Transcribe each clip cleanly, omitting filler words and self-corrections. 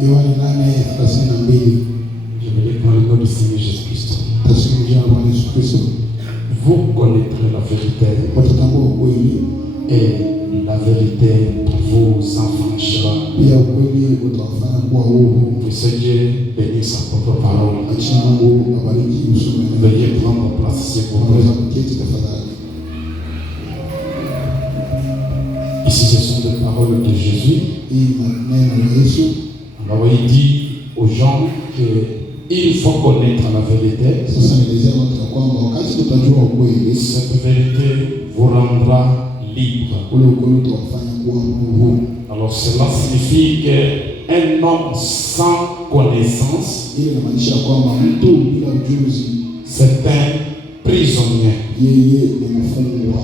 Yohana 8:32. Je vais lire dans le nom du Seigneur Jésus-Christ. Tasomejia Bwana Yesu Kristo. Vous connaîtrez la vérité Watatambua ukweli, et la vérité vous affranchira. pia ukweli utawafanya kuwa huru. Que ce Dieu bénisse sa propre parole. Acha Mungu abariki usome. Veuillez prendre place s'il vous plaît. Unaweza kuketi tafadhali. Ici, ce sont des paroles de Jésus. Hii maneno ya Yesu. Alors, il dit aux gens qu'il faut connaître la vérité. Sasa nielezea watu ya kwamba wakati tutajua ukweli, Cette vérité vous rendra libre. ule ukweli utawafanya kuwa huru. Alors, cela signifie qu'un homme sans connaissance, Ile inamaanisha kwamba mtu bila ujuzi, c'est un prisonnier yeye ni mfungwa.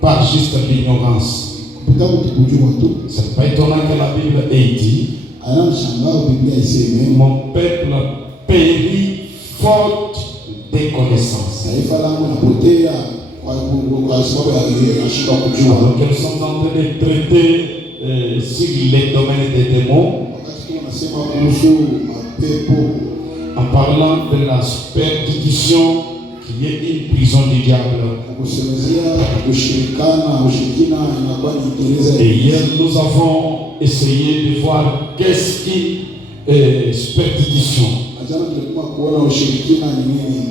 par juste l'ignorance. Kupita kujua tu, Ce n'est pas étonnant que la Bible ait dit anamshangaa Biblia iseme, mon peuple périt faute de connaissance. taifa langu napotea kwa sababu ya shida kujua. Alors que nous sommes en train de traiter sur les domaines des démons, Wakati tunasema kuhusu mapepo, en parlant de la perdition qui est une prison du diable. kusemezea ushirikina inakuwa ni gereza. Et hier nous avons essayé de voir qu'est-ce qu'une superstition. Jana tulikuwa kuona ushirikina ni nini.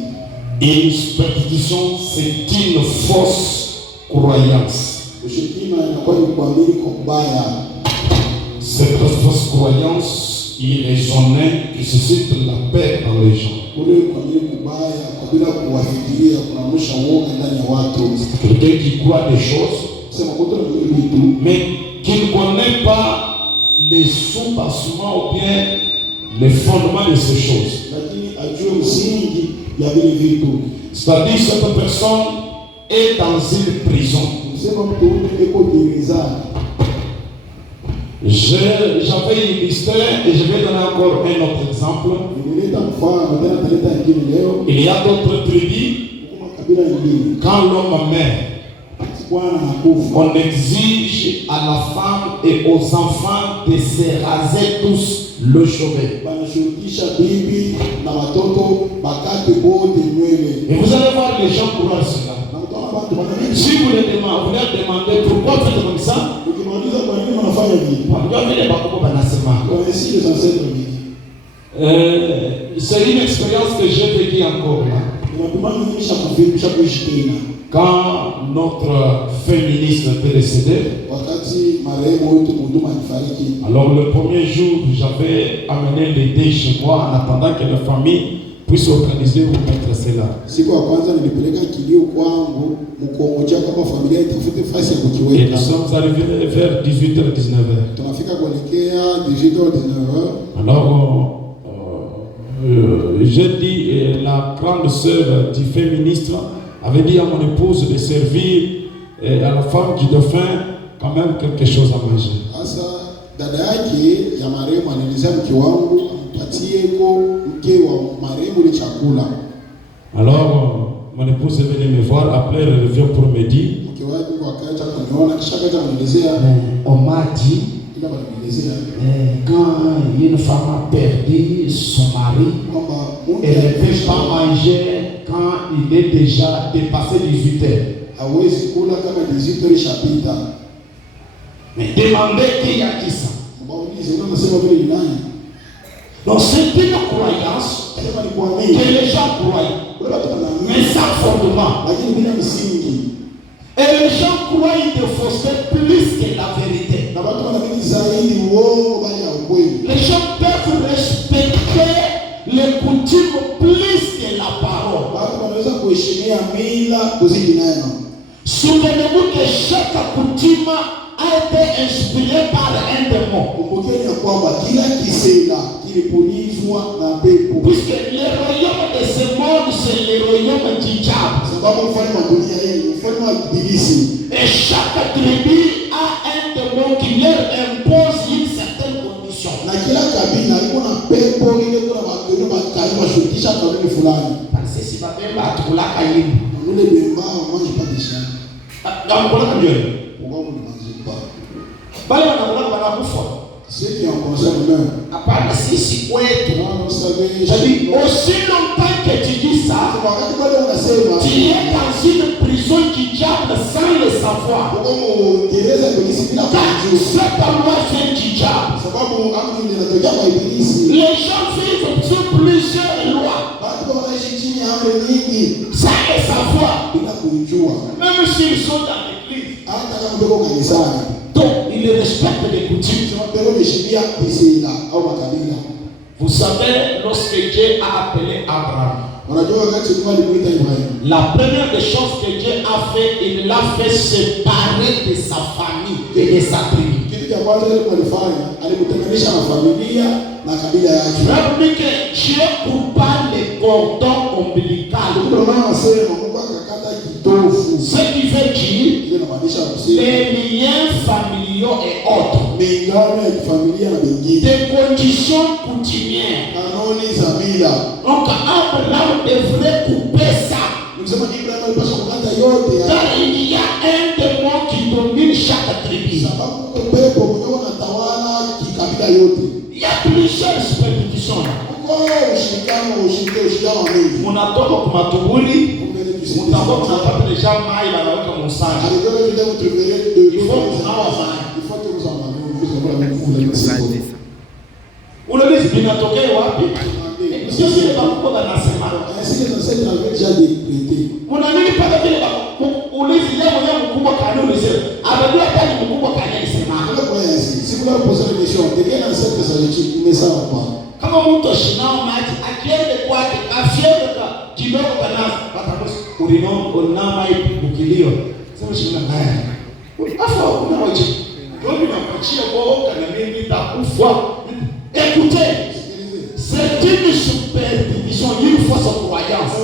Une superstition, c'est une fausse croyance. Ushirikina inakuwa ni kuamini kwa kubaya. Cette fausse croyance irraisonnée qui suscite la paix dans les gens. Ule kuamini kubaya kwa bila kuwafikiria kunaamsha uoga ndani ya watu. Quelqu'un qui croit des choses, Sema kutoka ni vitu, mais qui ne connaît pas les sous-bassements ou bien les fondements de ces choses. lakini ajue msingi ya vile vitu. C'est-à-dire cette personne est dans une prison. Sema mtu huyu yuko gerezani. J'avais illustré et je vais donner encore un autre exemple. Nilileta mfano tena taleta nyingine leo. Il y a d'autres tribus, Kuna kabila nyingine. quand l'homme meurt, Bwana hakufa. on exige à la femme et aux enfants de se raser tous le chevet. Banashurukisha bibi na watoto bakate bote nywele. Et vous allez voir les gens courir cela. Na utaona watu wananini. Si vous les demandez pourquoi vous faites comme ça, Ukimauliza kwa nini wanafanya hivi? C'est les ancêtres hivi. c'est une expérience que j'ai vécue encore là. Inatumani nisha kufikia kuishi tena. Quand notre féministe était décédé, Wakati marehemu wetu mhuduma alifariki. alors le premier jour, j'avais amené les dés chez moi en attendant que la famille puisse organiser ou mettre cela. Siku ya kwanza nilipeleka kilio kwangu mkuongojea kama familia itafute fasi ya Et kukiweka. nous sommes arrivés vers 18h, 19h. Tunafika kuelekea 18h 19h. Alors, j'ai dit, la grande sœur du féministe avait dit à mon épouse de servir à la femme du dauphin quand même quelque chose à manger. Sasa dada yake ya marehemu anaelezea mke wangu ampatieko mke wa marehemu ile chakula. Alors, mon épouse est venue me voir, après elle revient pour me dire, Mke wangu akaja kuniona kisha akaja kunielezea on m'a dit, kila kunielezea quand une femme a perdu son mari, kwamba elle ne peut pas manger quand il est déjà dépassé 18 heures. hawezi kula kama 18h ishapita. Mais demandez qui a dit ça. Mbaulize ndio nasema vile ni nani? Donc c'est une croyance Sema ni kuamini. que les gens croient, Wale watu wanaamini mais sans fondement. lakini bila msingi. Et les gens croient de fausseté plus que la vérité. Na watu wanaamini zaidi uongo bali ya ukweli. Les gens peuvent respecter les coutumes plus que la parole. Watu wanaweza kuheshimia mila kuzidi neno. Souvenez-vous que chaque coutume a été inspirée par un démon. Kumbukeni ya kwamba kila kisela kilipulizwa na pepo. Puisque le royaume de ce monde, c'est le royaume du diable. Sababu mfalme wa dunia hii, mfalme wa ibilisi. Et chaque tribu a un démon qui leur impose une certaine condition. Na kila kabila iko na pepo ile kuna watu bakali washukisha kanuni fulani. Parce que si babemba atukula kayimu. Nule bemba mwanzo patisha. Ngamkola kanjwe. Ugongo ni mazipa. Bale wanakula banakufa. Ceux qui en consomment même. Hapana sisi kwetu. Vous savez, Aussi longtemps que tu dis ça, tu es dans une prison du diable sans le savoir. Car cette loi vient du diable. Les gens vivent sur plusieurs lois sans le savoir. Même s'ils sont dans l'église. Donc, ils respectent les coutumes. Vous savez, lorsque Dieu a appelé Abraham, la première des choses que Dieu a fait, il l'a fait séparer de sa famille et de sa tribu. Frère, dit que Dieu coupe pas les cordons ombilicaux. Ce qui veut dire les liens familiaux et autres, des conditions coutumières. Donc Abraham devrait couper ça. Car il y a un démon qui domine chaque tribu. Il y a plusieurs répétitions. Munatoka kumatubuli, mutakuwa tunapata deja mai banaweka musanja. Il faut kunawa mai. Unaweza binatokea wapi? Sio vile bakubwa banasema. Munamini pata vile ulizi leo mwenye mkubwa kanuni sio. Abadua pale mkubwa kanuni sema. Kama mtu ashinao maji akiende kwake afyeka kidogo kana batakosi ulina mai ukilio. Sema shina haya. Afa kuna waje. Ndio nakuachia boka na mimi nitakufa. Écoutez, c'est une superstition, une fausse croyance.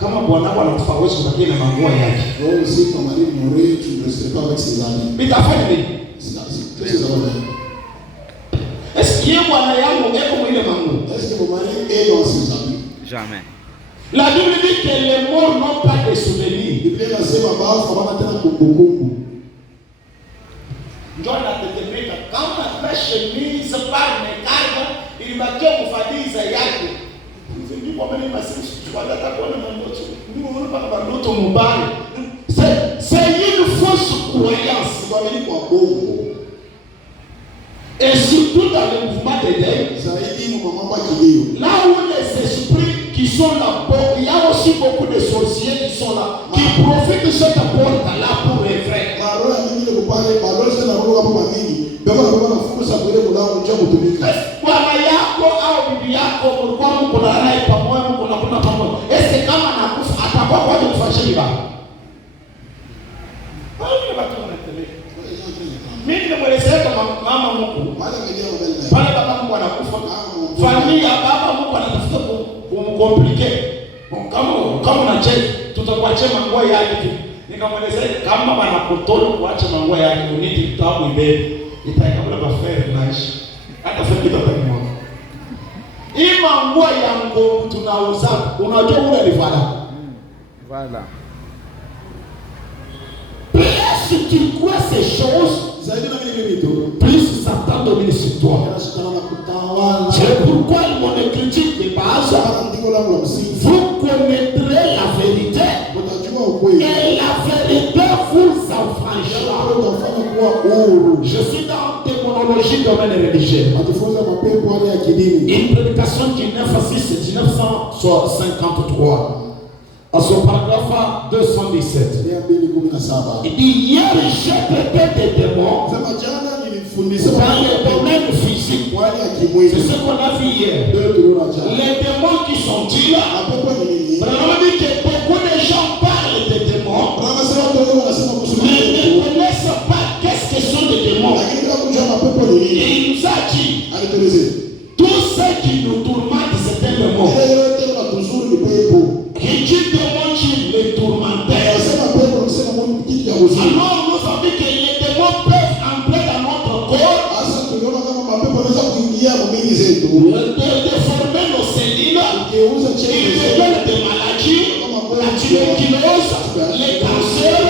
Kama bwana wako anakufa wewe utakie na manguo yake. Wewe si kama ni mori tu ne sais pas avec ses amis. Bitafanya nini? Est-ce que bwana yangu eko mwile manguo? Est-ce que mon mari est dans ses amis? Jamais. La Bible dit que les morts n'ont pas de souvenirs. Biblia inasema baadhi hawana tena kumbukumbu. Ndio natetemeka kama chemise par mekarba ilibakia kufadiza yake. Ndipo mimi masiku tukapata kuona mambo. Ndipo unaona kama ndoto mbaya. C'est une fausse croyance kwa mimi kwa bongo. Et surtout dans le mouvement de deuil, là où les esprits qui sont là-bas, il y a aussi beaucoup de sorciers qui sont là, qui profitent de cette porte-là pour les vrais. Bwana yako au bibi yako mlikuwa mko na rai pamoja, mko na kuna pamoja. Est-ce kama nakufa atakuwa kwa kufanya hivi baba? Wale watu wanatembea. Mimi nimwelezea kama mama mkuu. Pale baba mkuu anakufa. Familia baba mkuu anatafuta kumcomplicate. Kama unacheza tutakuachia manguo yake. Nikamwelezea kama wanakutoa kuacha manguo yake uniti kitabu ibebe. Itaikabla bafere naishi. Hata fikita kwa hii manguo ya ngo tunauza. Unajua ule ni vala. Voilà. Plus tu crois ces choses, plus Satan domine sur toi. C'est pourquoi mon écriture de base, vous connaîtrez la vérité et la vérité vous affranchira. Je suis dans démonologie domaine religieux. Une prédication du 9-6 1953. À son paragraphe 217. Il dit hier j'ai traité des démons dans le domaine physique. C'est ce qu'on a vu hier. Les démons qui sont-ils là? Vraiment dit que beaucoup de gens parlent des démons, mais ne connaissent pas qu'est-ce que sont les démons. Et il nous a dit tout ce qui nous tourmente c'est un démon. Qui dit démon qui les tourmentait. Alors nous avons dit que les démons peuvent entrer dans notre corps, déformer nos cellules, ils deviennent des maladies, la tuberculose, les cancers,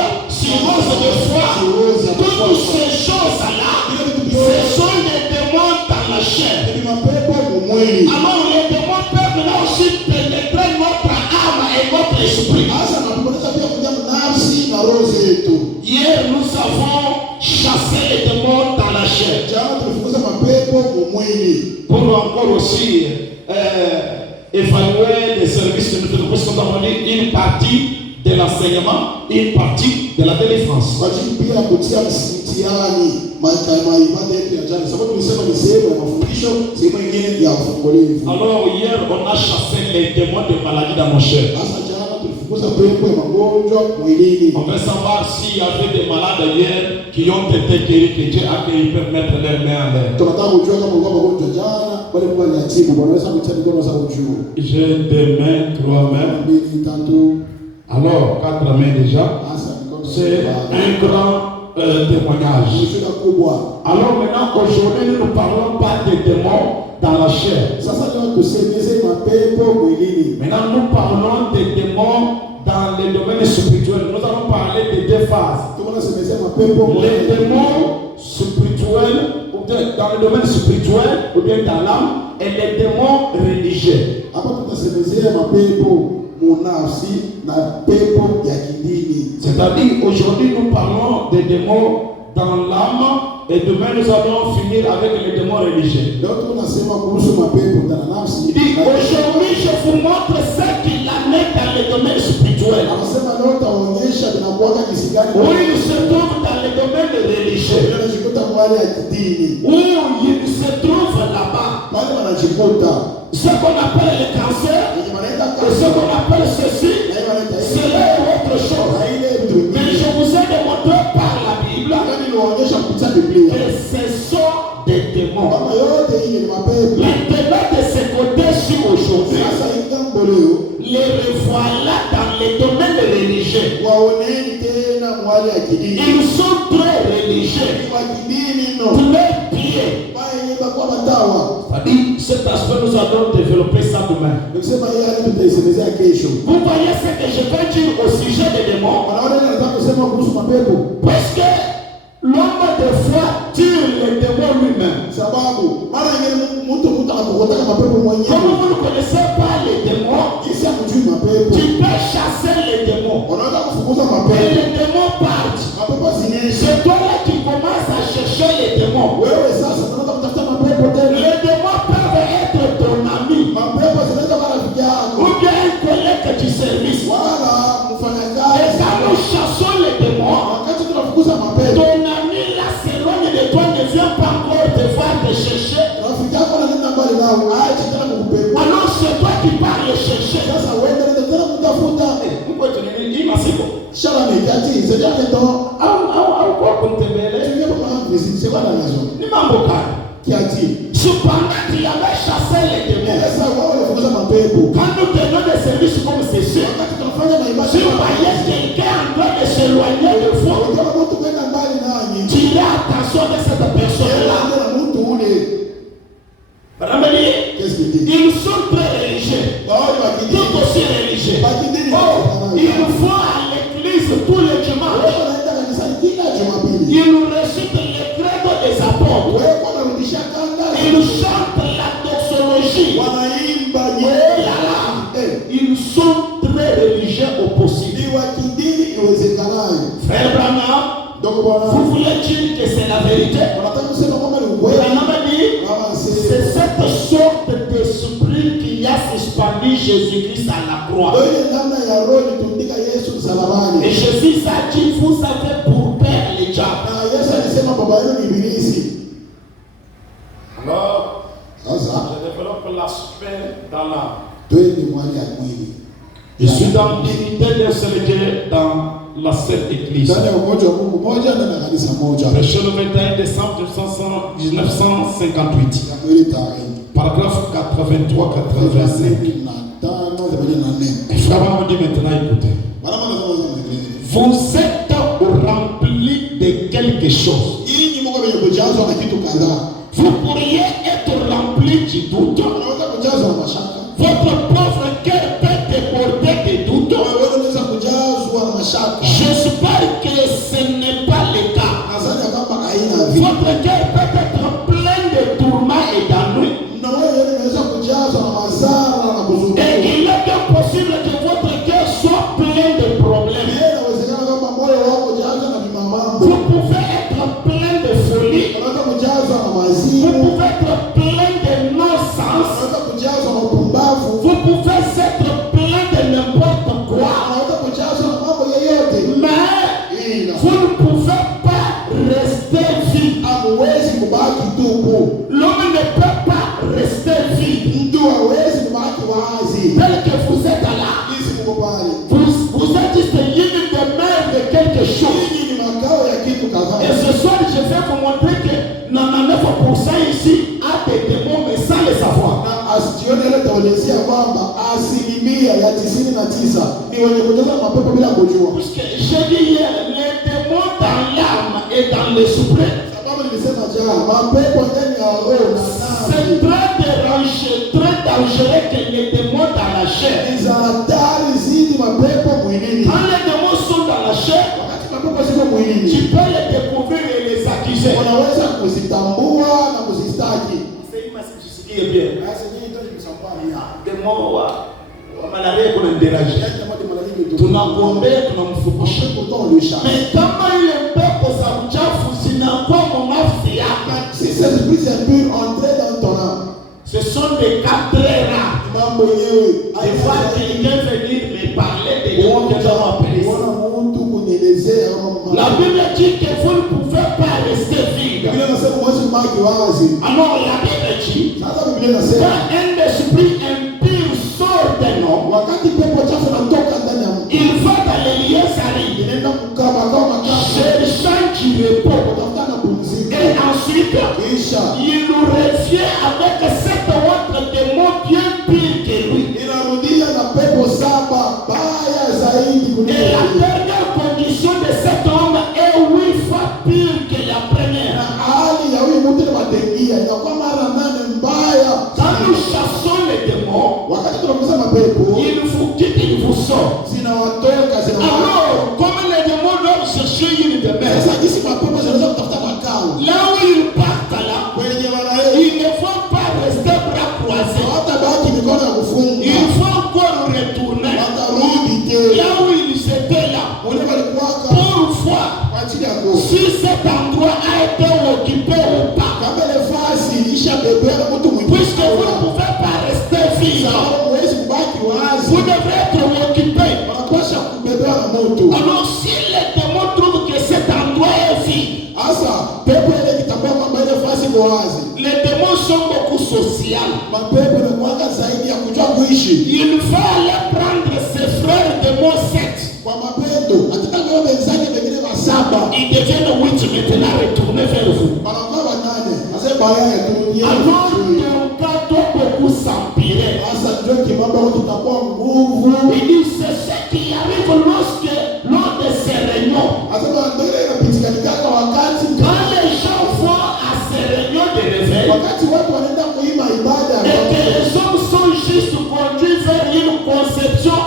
mwili. Alors les démons peuvent maintenant aussi pénétrer notre âme et notre esprit. Asa na kubonesha pia kuja nafsi na roho zetu. Hier nous avons chassé les démons dans la chair. Jana tulifukuza mapepo mu mwili. Pour encore aussi évaluer les services que nous faisons, parce que nous avons dit une partie de l'enseignement, une partie de la délivrance. Kwa ajili pia kutia mtihani maibada yetu ya jana, sababu tulisema ni sehemu ya mafundisho, sehemu nyingine ya ufungulivu. Alors hier on a chassé les démons de maladie dans nos chairs. Sasa jana tulifukuza pepo ya magonjwa mwilini. On veut savoir s'il y avait des malades hier qui ont été guéris, que Dieu a pu mettre leurs mains en l'air. Tunataka kujua kama ulikuwa magonjwa jana, wale Mungu aliatibu, Bwana Yesu ametia mikono za juu. J'ai des mains, 3 mains. Mbili, tatu. Alors, 4 mains déjà. C'est un grand témoignage. Alors maintenant, aujourd'hui, nous ne parlons pas des démons dans la chair. Maintenant, nous parlons des démons dans le domaine spirituel. Nous allons parler des 2 phases. Les démons spirituels, ou bien dans le domaine spirituel, ou bien dans l'âme, et les démons religieux. C'est-à-dire, aujourd'hui, nous parlons des démons dans l'âme, et demain, nous allons finir avec les démons religieux. Aujourd'hui, je vous montre ce qu'il en est dans le domaine spirituel. Où il se trouve dans le domaine religieux. Où il se trouve là-bas. Ce qu'on appelle le cancer, et ce qu'on appelle ceci, cela est autre chose. Mais je vous ai démontré par la Bible que ce sont des démons. Maintenant de ce côté-ci aujourd'hui, les revoilà dans les domaines religieux. Ils sont très religieux. Très pieds. Cet aspect, nous allons développer ça demain. Vous voyez ce que je veux dire au sujet des démons? Parce que l'homme de foi tue les démons lui-même. Comme vous ne connaissez pas les démons, tu peux chasser les démons. Et les démons partent. C'est toi là qui commences à chercher les démons. Les démons peuvent être ton ami. Ou bien un collègue du service. Et quand nous chassons les démons, ton ami là s'éloigne de toi, ne vient pas encore te voir te chercher. Alors c'est toi qui pars le chercher. Cependant qu'il avait chassé les démons. Quand nous tenons des services comme ceci, si vous voyez quelqu'un en train de s'éloigner de vous, tirez attention de cette personne-là. Ils sont très religieux, tout aussi religieux. Ils vont à l'église tous les dimanches. Ils récitent les credos des apôtres. Ils chantent la doxologie. Ils sont très religieux au possible. Frère Branham, vous voulez dire que c'est la vérité? Branham dit, c'est cette sorte d'esprit qui a suspendu Jésus-Christ à la croix. Et Jésus a dit, vous avez pour père les diables. Alors, je développe l'aspect dans l'âme. Je suis dans l'unité de Dieu dans la seule église. Prêché le 21 décembre 1958. Paragraphe 83-85. Frère, on dit maintenant, écoutez. Vous êtes remplis de quelque chose. Vous pourriez être rempli du doute. Votre pauvre cœur peut déborder des doutes. J'espère que ce n'est pas le cas. Votre cœur peut être plein de tourments et d'ennuis. 80% ici a des démons mais sans le savoir. Na asijione ile teolojia kwamba asilimia ya 99 ni wenye kujaza mapepo bila kujua. Parce que j'ai dit hier, les démons dans l'âme et dans l'esprit. Sababu nilisema jana, mapepo ndani ya roho na c'est très dérangeux, très dangereux que les démons dans la chair. ni za hatari zidi mapepo mwilini. Quand les démons sont dans la chair, Wakati mapepo ziko mwilini, tu peux les découvrir et les accuser. unaweza kuzitambua na kuzistaki. C'est bien. Démon wa malaria kuna déranger. Tunakuombea, tunamfukusha. Mais kama ile pepo za uchafu zinakuwa mnafsi yako, Si ces esprits impurs entraient dans ton âme, ce sont des cas très rares. mambo yenyewe Des fois, quelqu'un venir me parler de démons que nous avons appelés. wana mtu kunielezea kama La Bible dit que vous ne pouvez pas rester vide. Biblia inasema mwezi mbaki wazi. Alors la Bible dit, Sasa Biblia inasema quand un esprit impur sort d'un homme, wakati pepo chafu natoka ndani ya mtu, il va dans les lieux arides, inaenda kukaba kama cherchant du repos. kutafuta na pumziko. Et ensuite, Kisha il revient avec sept autres démons bien pires que lui. inarudia na pepo saba baya zaidi Et kuliko la yeye. dernière condition de cet homme est 8 fois pire que la Na première. hali ya huyu mtu ni matengia inakuwa mara 8 mbaya. Quand nous chassons les démons, Wakati tunakuza mapepo il vous quitte, il vous sort. zinawatoka zinawatoka. Alors, comme les démons doivent chercher une demeure, Sasa jinsi mapepo zinaweza kutafuta makao là où ils partent là, kwenye wanae, ils ne vont pas rester bras croisés. hawatabaki mikono ya kufunga, Il faut encore retourner watarudi tena là où ils étaient là wale walikuwaka pour voir kwa ajili ya ku si cet endroit a été occupé ou pas. kama ile fasi ilishabebea mtu mwingine, Puisque vous ne pouvez pas rester vide, sababu huwezi kubaki wazi, vous devrez être occupé. wanapasha kubebewa na moto. Alors si les démons trouvent que cet endroit est vide, Sasa pepo ile kitambua kwamba ile fasi iko wazi, les démons sont beaucoup sociaux. mapepo ni mwanga zaidi ya kujua kuishi Il va aller prendre ses frères démons 7. kwa mapendo. Katika vile wenzake wengine wa saba Ils deviennent 8 maintenant retourner vers vous. wanakuwa wanane, sasa baadaye turudie. Alors ton cas doit beaucoup s'empirer. Sasa ndio kimambo kitakuwa nguvu. Il dit c'est ce qui arrive lorsque lors de ces réunions. Asema ndio inapitika kwa wakati Quand les gens vont à ces réunions de réveil, wakati watu wanaenda kuimba ibada et que les hommes sont juste conduits vers une conception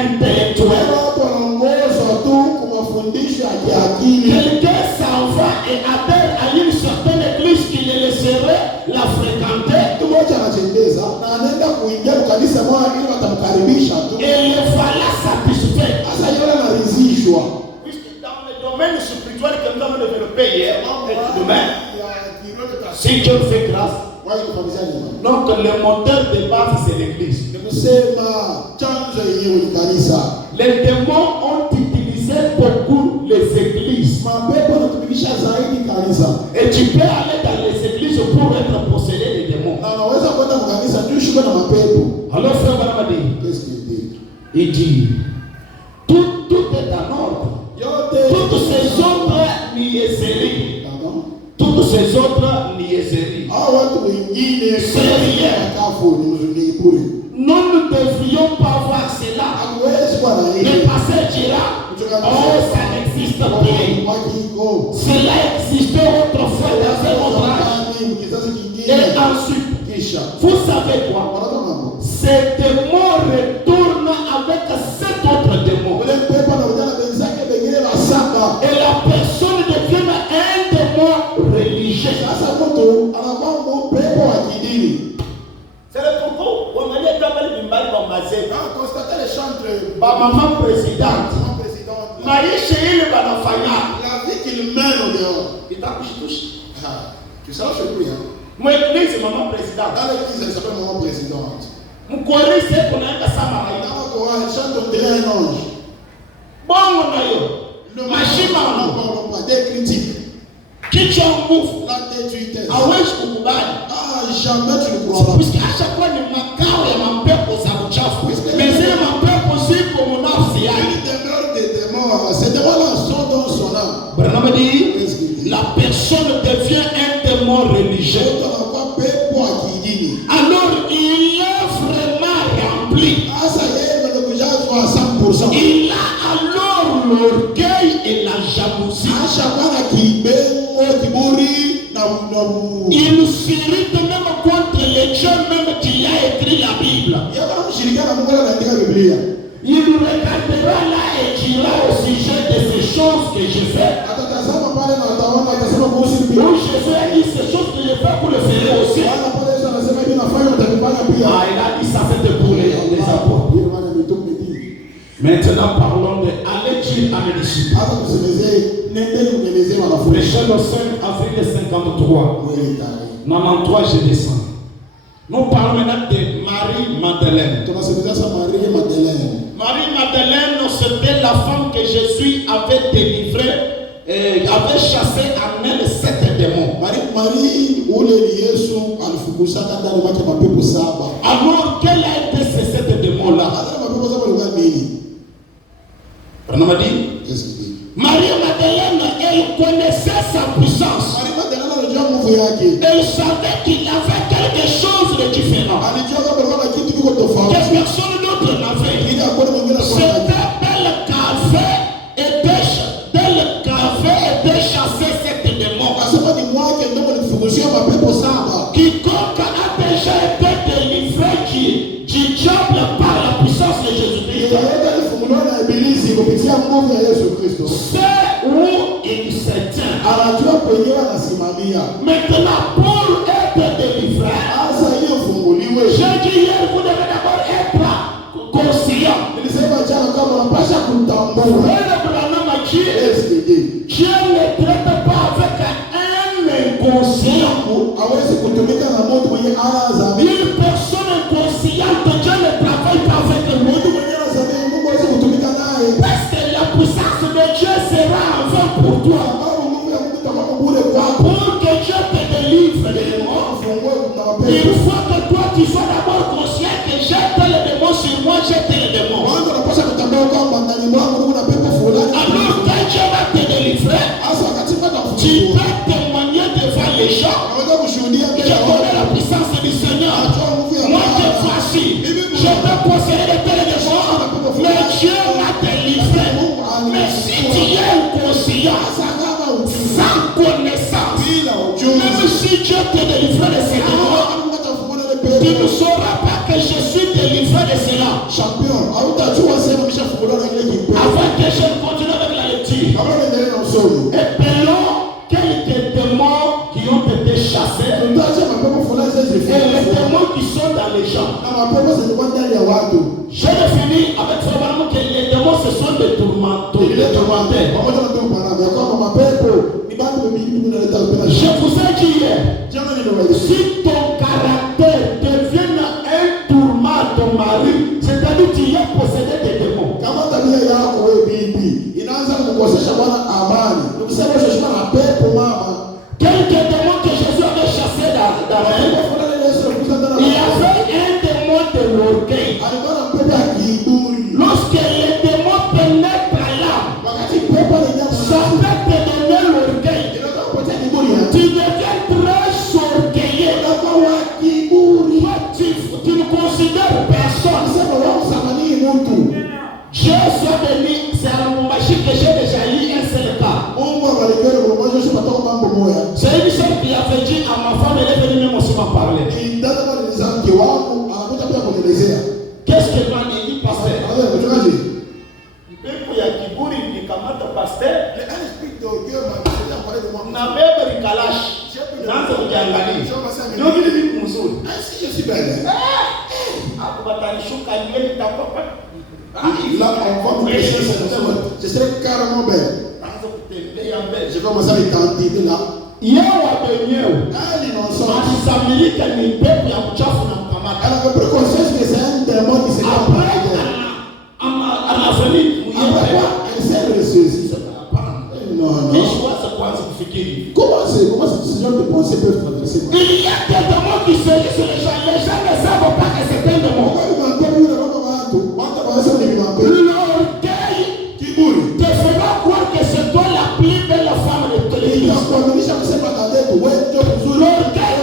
intellectuelle. watu wanaongozwa tu kwa mafundisho ya kiakili. Quelqu'un s'en va et adhère à une certaine église qui le laisserait la fréquenter. Mtu mmoja anatembeza na anaenda kuingia kwa kanisa moja ili watamkaribisha tu. Et le voilà satisfait. Sasa yule anaridhishwa. Puisque dans le domaine spirituel que nous avons développé hier, et demain, si Dieu fait grâce, Wao kabisa ni donc le moteur de base c'est l'église. kusema chanzo yenyewe ni kanisa. Les démons ont utilisé beaucoup les églises. Mapepo yanatumikisha zaidi kanisa. Et tu peux aller dans les églises pour être possédé des démons. Na unaweza kwenda kwa kanisa tu shika na mapepo. Alors frère Barama dit, Qu'est-ce qu'il dit? il dit, tout est en ordre. Yote Toutes ces autres niaiseries, Pardon? toutes ces autres niaiseries, Hao watu wengine Seria. kafu ni mzuri bure. nous ne devrions pas voir cela. Hawezi kuwa na Le hili. passé dira, oh ça n'existe plus. Wakiko. Cela existait autrefois dans un autre âge. Kizazi kingine. Et ensuite, Kisha. vous savez quoi? Wanaona mambo. Ces démons retournent avec 7 autres démons. Ule pepo na ujana wenzake wengine wa saba. Et la personne devient un démon religieux. Sasa mtu anakuwa pepo wa kidini. C'est le pourquoi on a dit que le bimbali bambaze. Constater les chantres. Ba maman présidente. Maman présidente. Maisha ile banafanya. La vie qu'il mène au dehors. Itakushtusha. Tu sais, je prie. Mweklizi maman présidente. Dans l'église, elle s'appelle maman présidente. Mkorisi kunaenda sama maina. Dans le Coran, elle chante on dirait un ange. Bongo nayo. Le Mashima on ngo. n'en parle pas. Des critiques. Kichwa nguvu. La détruitesse. Hawezi kukubali. Jamais tu ne crois pas. Puisque ashakuwa ni makao ya mapepo za uchafu. Mezile mapepo ziko munafsi yake. Il demeure des démons. Ces démons-là sont dans son âme. Branham dit, Qu'est-ce qu'il dit? la personne devient un démon religieux. obligé. Alors il est vraiment rempli. Il a alors l'orgueil et la jalousie. Il s'irrite même contre les gens même qui a écrit la Bible. Il regardera là et dira au sujet de ces choses que je fais. Oui, Jésus a dit ces choses que je fais pour le faire aussi. Ah, il a dit ça c'était pour les apôtres. Maintenant parlons de aller dire à mes disciples. Prêcher le 5 avril 53. 93 je descends. Nous parlons maintenant de Marie-Madeleine. Marie-Madeleine, c'était la femme que Jésus avait délivrée, avait chassé en elle 7 démons. Alors, quel a été ces 7 démons-là? On m'a dit, Marie-Madeleine, elle connaissait sa puissance. Elle savait qu'il avait quelque chose de différent que personne d'autre n'avait. C'était tel qu'avait chassé cette démon. Quiconque a déjà été délivré du diable par la puissance de Jésus-Christ, c'est où il se tient. Maintenant, pour être délivré, j'ai dit hier, vous devez d'abord être conscient. Dieu ne traite pas avec un inconscient. Une personne inconsciente, Dieu ne travaille pas avec lui. Parce que la puissance de Dieu sera en vain pour toi. Pour que Dieu te délivre des démons, il faut que toi tu sois d'abord conscient que j'ai tel démon sur moi, j'ai tel démon. Alors quand Dieu va te délivrer, tu peux témoigner devant les gens. Je connais la puissance du Seigneur. Moi je voici. Je peux posséder de tels démons, mais Dieu m'a délivré. Mais si tu es inconscient, sans connaissance, même si Dieu te délivre de ces démons, tu ne sauras pas que je suis délivré de cela. Avant que je continue avec la lecture, épelons quelques démons qui ont été chassés et les démons qui sont dans les gens. J'ai défini avec Frère que les démons ce sont des tourmenteurs. Je vous ai dit hier, si ton caractère devient un tourment à ton mari, c'est-à-dire que tu es possédé des démons. Quelques démons que Jésus avait chassés dans elle, il y avait un démon de l'orgueil. Lorsque les démons pénètrent là, ça peut te donner l'orgueil. Tu deviens très orgueilleux. Tu ne considères personne. Dieu soit béni, c'est un mot magique que j'ai déjà lu un seul cas. C'est une seule qui avait dit à ma femme, elle est venue même aussi m'en parler. Qu'est-ce qu'elle m'a dit, pasteur? Pepo ya kiburi nikamata pasteur. Na beba nikalash. Naanza kujiangalia. Ndio vile vipi mzuri. Je suis belle. Hapo batanishuka nywele nitakopa. Là, on va me laisser, je serai carrément belle. Je vais commencer à les tenter là. Elle avait pris conscience que c'est un démon qui s'est apparu. Elle s'est reçue. Non. Comment ce genre de pensées peuvent traverser? Il y a des démons qui se disent sur les gens. Les gens ne savent pas que c'est un démon. L'orgueil te fera croire que c'est toi la plus belle femme de tous les jours. L'orgueil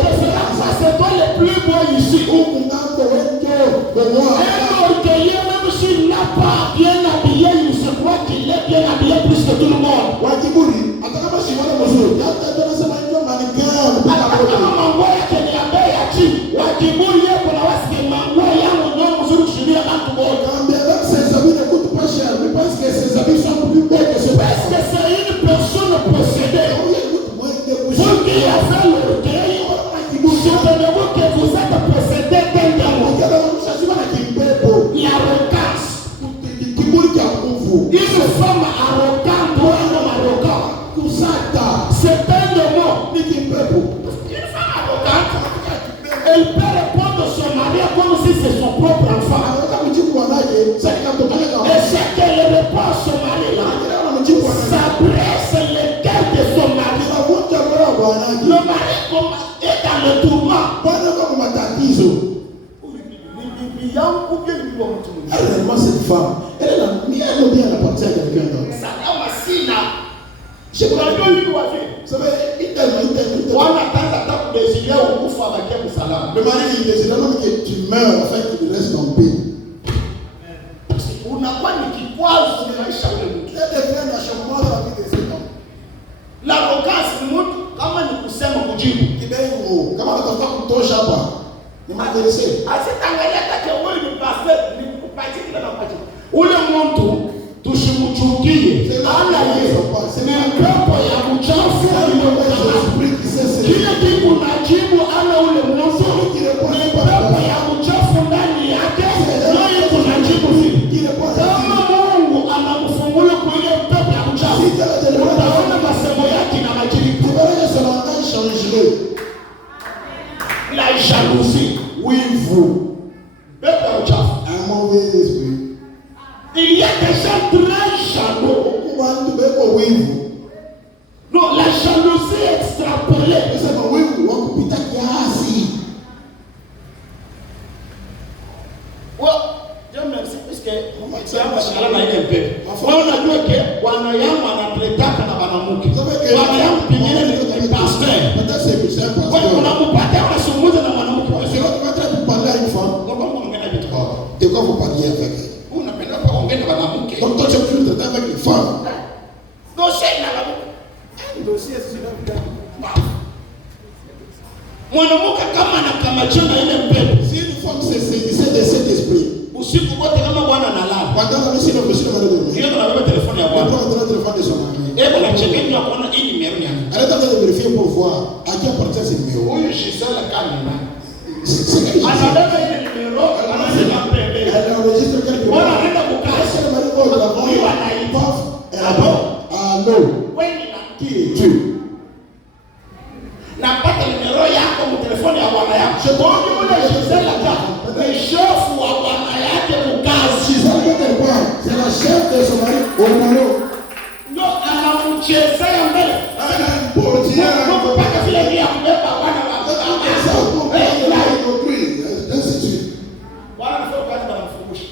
maji. Le mari est dans le tourment. Bwana kama matatizo. Bibi yangu pia ni bibi mtu mwingine. Elle cette femme. Elle a mis elle bien la partie à quelqu'un d'autre. Salama sina. Je peux pas lui wapi. Ça veut il Wana tanda taku désirer ukufa bakia msalama. Le mari il désire même que tu meurs afin qu'il reste en paix. Unakuwa ni kikwazo kwenye maisha ya mtu. Il devient un changement dans la vie de cet homme. L'arrogance ni mtu kama ni kusema kujibu. Kibengo kama unataka kutosha hapa. Ni maderese. Asitangalia kati ya wewe ni pastor ni kupatia kila wakati. Ule mtu tusimchukie. Ala yeye. Ni pepo ya uchafu kile kitu najibu ana ule mtu ni pepo ya uchafu ndani yake. Yeye kunajibu vipi? Kama Mungu anamfungula kwa ile pepo ya uchafu. Utaona masemo yake na majiriko. La jalousie. Wivu. Pepo ya uchafu. Un mauvais esprit. Il y a des gens très jaloux. Non, la jalousie extrapolée. Dieu merci puisque unajua ke bwana yangu anapletaka na banamuke. Bwana yangu pengine ni pastor. Kwa unampata unazungumza na mwanamke. De quoi vous parliez avec elle? Unapenda kuongea na mwanamke. Donc toi tu es plus traité avec une femme. Dossier na la dossier sio mwanamke kama anakamachana ile mpepo. Si une femme se saisissait de cet esprit. Usiku wote kama bwana analala. Pendant la nuit c'est le mari. Yeye anabeba telefoni ya bwana. Il prend le téléphone de son mari. Ebo na chekeni kuona hii ni numéro gani. Elle est en train de vérifier pour voir à qui appartient ce numéro. Huyu Gisela kana. C'est anabeba ile numéro anasema pembe. Elle enregistre quelque part. Bwana anaenda kukaa. C'est le mari de la femme. Huyu anaipa. Allô. Wewe na Qui es-tu? napata numéro yako mu telefoni ya bwana yako. Sheboki ule Gisela kana. Ni chef wa bwana yake kukazi. C'est la chef de son mari au boulot. No, anamchezea mbele. Pour mpaka vile vile kubeba bwana wako. Bwana anafanya kazi na mfungusha.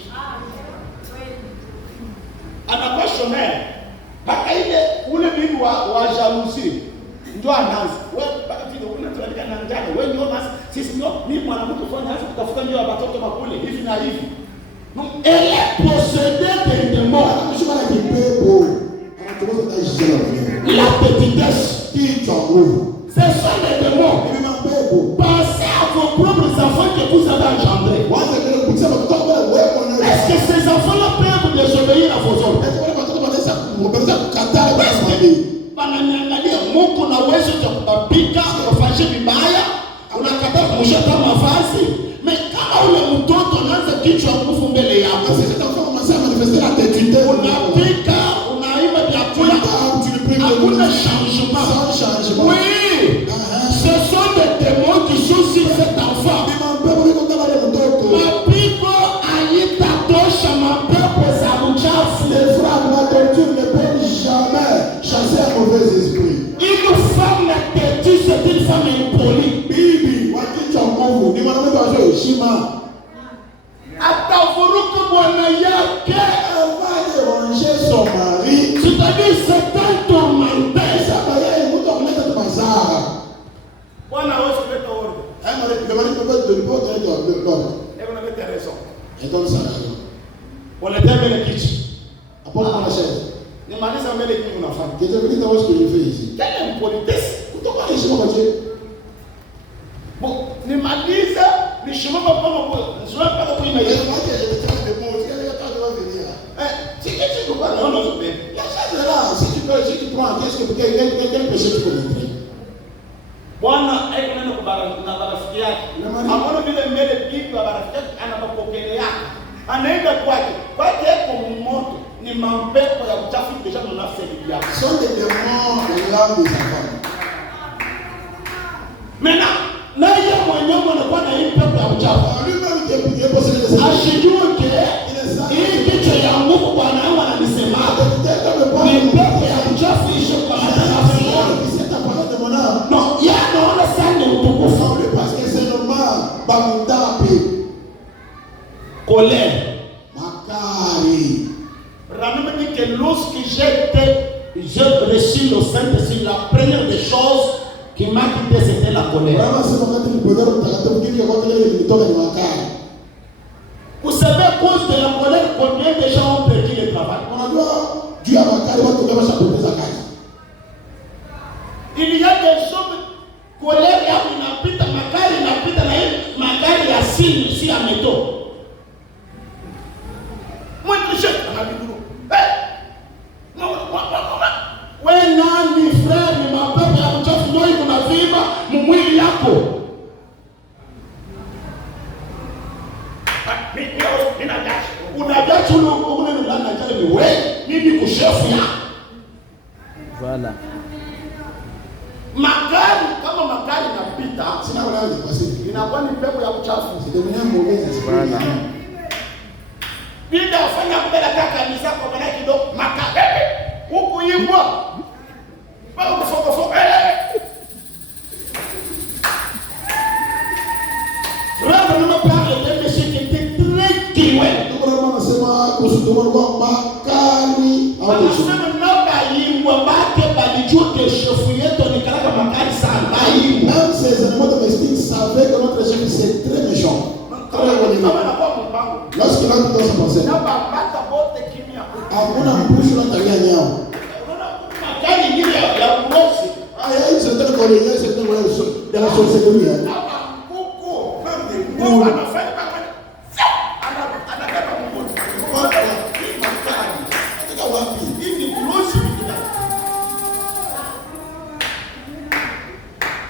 Anakuwa shomer. Mpaka ile ule bibi wa jalousie ndio anaanza. Wewe mpaka vile unataka na njano. Wewe ndio basi sisi ndio ni mwanamke fanya hasa kutafuta ndio watoto makule hivi na hivi. Elle est possédée d'un démon. La petitesse qui t'enroule. Ce sont les démons. Pensez à vos propres enfants que vous avez engendrés. Est-ce que ces enfants-là peuvent désobéir à vos ordres? Wananiangalia Mungu na uwezo wa kubapika kufanya vibaya, unakataa kumshika mavazi. Kama ule mtoto anaanza kichwa nguvu mbele yako. Unapika, unaimba vyakula, hakuna changement. Oui, ce sont des démons qui sont sur cet enfant. Mapigo hayitatosha mapepo za uchafu. Les frères de la torture ne peuvent jamais chasser un mauvais esprit. Une femme têtue, c'est une femme impolie. Bibi, wakicha nguvu, ni mwanamke wa heshima. Atavuruka bwana yake. Elle va déranger son mari. C'est-à-dire c'est un tourmenteur. Bwana hawezi kuleta ordre. Le mari peut pas donner l'ordre. Hebu na leta raison. Elle donne sa raison. Wanatia mbele kichi. Apporte la chaise. Nimaliza mbele kitu unafanya. Je te dis d'abord ce que je fais ici. Quelle impolitesse. Kutoka heshima kwa Dieu. Bon, nimaliza nishimama kama kwa nzuri mpaka kwa ina Elle va dire je te tiens de bon, si elle est pas devant venir. si kitu kwa naona zote. La chaise est là, si tu prends, qu'est-ce que quel péché tu commettrais? Bwana aiko nenda na barafiki yake. Amona vile mbele bibi wa barafiki yake anapokelea. Anaenda kwake. Kwake hapo mmoto ni mampepo ya uchafu kisha na nafsi yake. Sont des démons de l'âme des enfants. Maintenant, na yeye mwenyewe anakuwa na hii pepo ya uchafu. Lui-même qui est possédé de ça. Ashijue hii kichwa ya Mungu Bwana wangu ananisema. Ni pepo ya uchafu isho kwa nafsi yangu. C'est ta parole de mon âme. Non, il y a j'ai reçu le Saint-Esprit, la première des choses qui m'a quitté, c'était la colère. Vous savez, à cause de la colère, combien de gens ont perdu le travail? Il y a des gens, colère, il n'a magari ya signe si à métaux. Moi, je suis wewe nani frère ni mapepo ya mchafu ndio unavimba mwili yako. Unajua ule ndani ya ni wewe mimi kushefu ya. Voilà. Magari kama magari napita sina wala basi inakuwa ni pepo ya uchafu. Ndio muongeze Voilà. Bila ufanya mbele kaka kanisa kwa maana kidogo makabebe huku yimwa. Bao kufoko Rama ndio pale ndio shike kiwe. Ndio mama anasema kuhusu kwa makali au anasema namba yimwa bake balijua ke chefu yetu ni karaka makali sana. Yimwa. Même ces animaux domestiques savaient que notre chef c'est très méchant. Lorsque l'homme doit se penser, hakuna mpushi na tabia nyao. Aya hizo ndio kwa leo sasa ndio de la sorcellerie.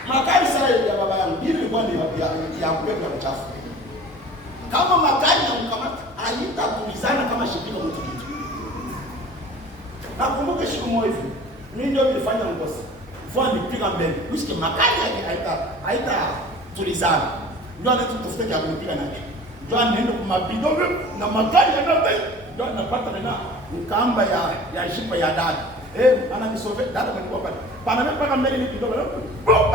Magari sasa ya baba yangu hili ilikuwa ni ya kuweka uchafu. Kama magari na mkamata haitatulizana kama shikilo mtu kitu. Nakumbuka siku moja mimi ndio nilifanya ngozi. Vua nipiga mbele. Usikie magari yake haitatulizana. Ndio anatutafuta ya kupiga na nini. Ndio anaenda kwa mabido na magari yanaenda. Ndio anapata na mkamba ya jipa ya dada. Ananisove dada mlikuwa pale. Pana mpaka mbele ni kidogo.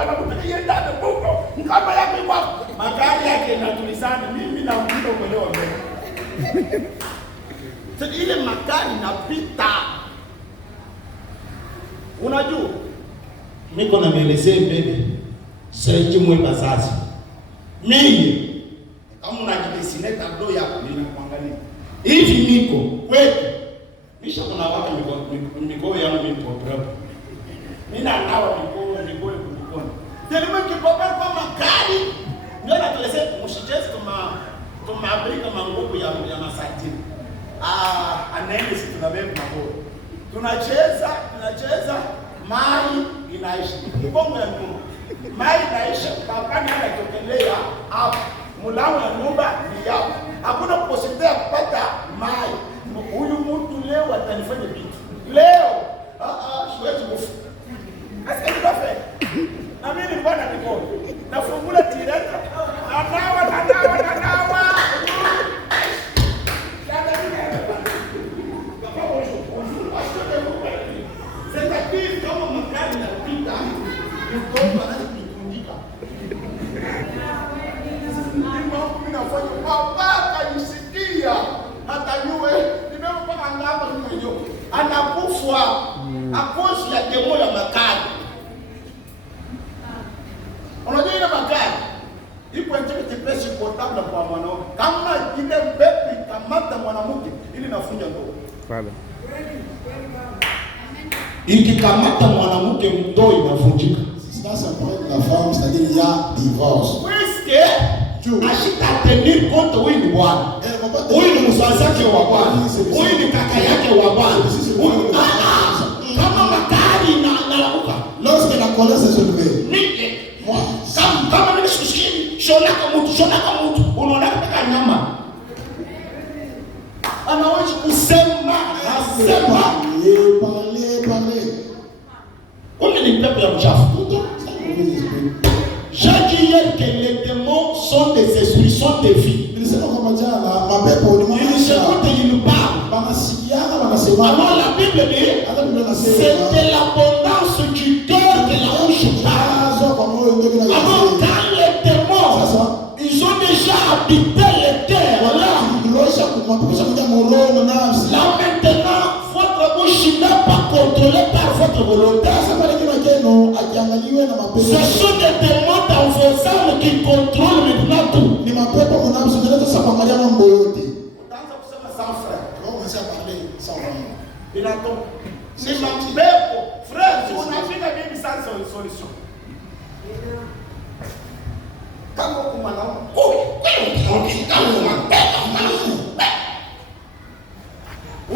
Anakupeleka yeye dada buko. Mkamba yake kwa magari yake yanatulizana. Mimi na mbido kuelewa mbele. Sasa ile magari napita. Unajua niko na maelezeo mbele. Sasa mwe bazazi. Mimi kama unajidesine tableau yako ninakuangalia. Hivi niko kwetu. Misha kuna waka mikono yangu mimi program. Mimi nawa mikono. Tena mkipapa kwa magari ndio natulese mshicheze kama Afrika manguvu ya masatini. Anaenda sisi tunabeba magoro. Tunacheza mai inaisha. Bongo ya nyumba. Mai inaisha. Papa ndiye anatokelea hapo. Mlango ya nyumba ni yao. Hakuna possibility ya kupata mai. Huyu mtu leo atanifanya vitu. Leo siwezi kufa. Sasa hivi kafe. Na mimi ni bwana niko. Nafungula tireta. Nanawa. Sasa kama magari na pita. Ndio anazikundika. Mimi nafanya baba kanisikia. Hata yule nimepaka ngamba hiyo. Anakufa akosi ya demo ya magari. Unajua ile magari iko nje pesa portable kwa mwanaume. Kama ile pepe kamata mwanamke ili nafunja ndoa. Voilà. Ikikamata mwanamke ndoa inavunjika. Ça prend la femme, c'est-à-dire il y a divorce. Puisque ashita tenir compte huyu ni bwana. Huyu ni mzazi wake wa bwana. Huyu ni kaka yake wa bwana. Kama magari na uka. Lorsque la colère se soulève. Moi, kama mimi sikusikii, shona kama mtu, unaona kama nyama. Anaweza kusema, parler. Kumbe ni pepo ya uchafu. J'ai dit hier que les démons sont des esprits, sont des vies. Ils se écoutent, ils parlent. Alors la Bible dit, c'est de l'abondance du cœur que la bouche parle. Alors quand les démons, ils ont déjà habité les terres là. Là maintenant, votre bouche n'est pas contrôlée par volontaires. Sasa pale kile keno akiangaliwe na mapepo. Ce sont des démons dans vos âmes qui contrôlent maintenant tout. Ni mapepo mnamsogeleza sasa kuangalia mambo yote. Utaanza kusema sans frère. Kama unasema parler sans frère. Inato. Ni mapepo. Frère, tu unafika bibi sans solution. Kama kwa mwanaume.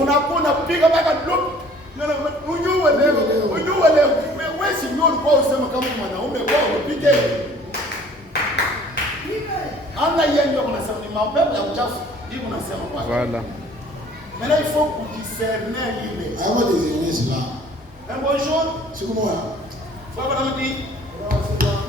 Unakuwa unapiga mpaka drop. Unyuwe leo. Wewe si ndio ulikuwa usema kama mwanaume wewe upige. Ana yeye ndio unasema ni mapepo ya uchafu. Hivi unasema kwa. Voilà. Mais là il faut discerner ile. Hapo discerner cela. Un bonjour. Siku moja. Faut pas me dire.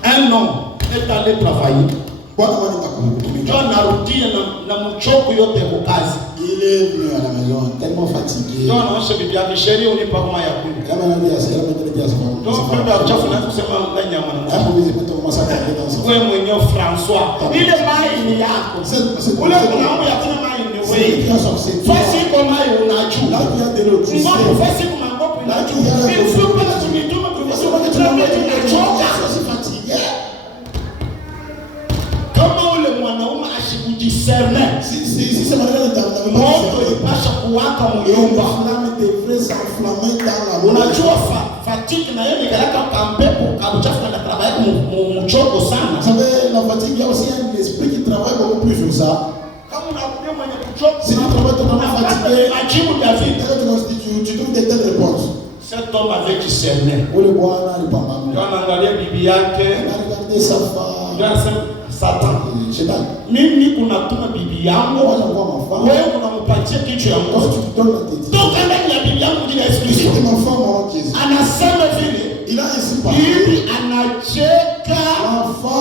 Un homme est allé travailler. Bwana wani takutumika. John narudia na mchoko yote kwa kazi. Il est venu à la maison tellement fatigué. John anaosha bibi yake sheria unipa kama ya kuni. Kama anambia sasa mtende kiasi kwa. Donc pepo ya uchafu na kusema ndani ya mwanamke. Hapo hizi mtu kama sasa ndio sasa. Wewe mwenyewe François. Ile mai ni yako. Ule mwanaume yakuna mai ni wewe. Fasi kwa mai unajua. Là il y a de l'autre. Ngopo fasi kwa ngopo unajua. Il faut pas que tu me tombes pour ça que tu unachoka. Kama ule mwanaume ashikujiserne. Si c'est malgré le temps. Moto ipasha kuwaka mnyumba. Flamme de vrai s'enflammer dans la. Unajua fatigue na yeye kalaka kampepo kabuchafu na travail mchoko sana. Vous savez la fatigue, il y a aussi un esprit qui travaille beaucoup plus sur ça. Kama unakuja mwenye kuchoka. Si tu travailles totalement fatigué, majibu David. Tu trouves des telles réponses. Cet homme avait discerné. Ule bwana alipambana. Ndio anaangalia bibi yake. Anaangalia safa. Ndio anasema Satan. Shetani. Mimi kunatuma bibi yangu. Wala kwa mafao. Wewe unampatia kichwa ya Parce Mungu. que tu donnes la tête. Donc ndani ya bibi yangu jina Yesu Kristo. C'est ma femme en Jésus. Anasema vile. Il a ainsi parlé. Bibi anacheka.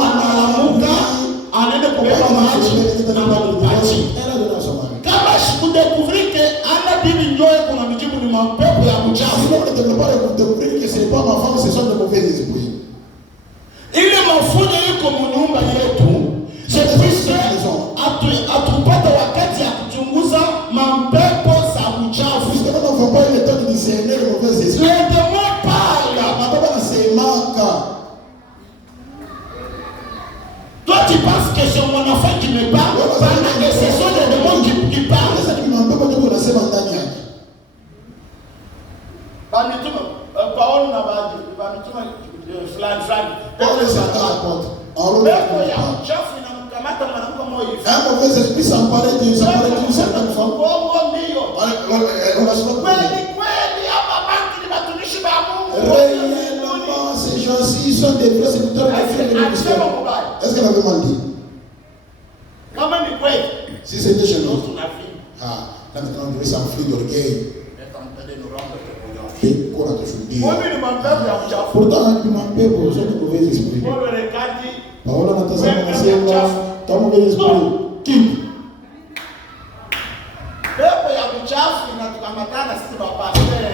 Anaamuka. Anaenda kubeba maji. Anampatia. Elle a donné à son mari. Kama sikudekuvrir que ana bibi njoe kuna mijibu ni mapepo ya uchafu. Sinon, ne te pas découvrir que ce n'est pas ma femme, ce sont de mauvais esprits. Ile mafuta yuko mnyumba yetu. C'est puisque atupata wakati ya kuchunguza mapepo za uchafu. Puisque nous n'avons pas eu le temps de discerner les mauvais esprits. Les démons parlent. Madame anasemaka. Toi tu penses que c'est mon enfant qui me parle, pendant que ce sont les démons qui parlent. Sasa kimampepo ndio unasema ndani yake. Bamituma Paul na bamituma fulani. Paul est à la porte. En Pepo ya uchafu inamkamata mwanamke mmoja hivi. un mauvais esprit s'emparer d'une certaine femme. Bongo mio. On a souvent Kweli hapa banki ni watumishi wa Mungu. réellement ces gens-ci sont des vrais serviteurs de Dieu. Anasema kubaya. Est-ce qu'elle avait mal dit? Kama ni kweli. Si c'était chez nous. Tunafika. Ah, là maintenant on devait s'enfler d'orgueil. Et qu'on a toujours dit. Wewe ni mapepo ya uchafu. Pourtant, les mauvais sont des mauvais esprits. Wewe ni kati. Paola anatazama anasema, kama mauvais esprit. Qui? Pepo ya uchafu inatukamatana sisi mapastor.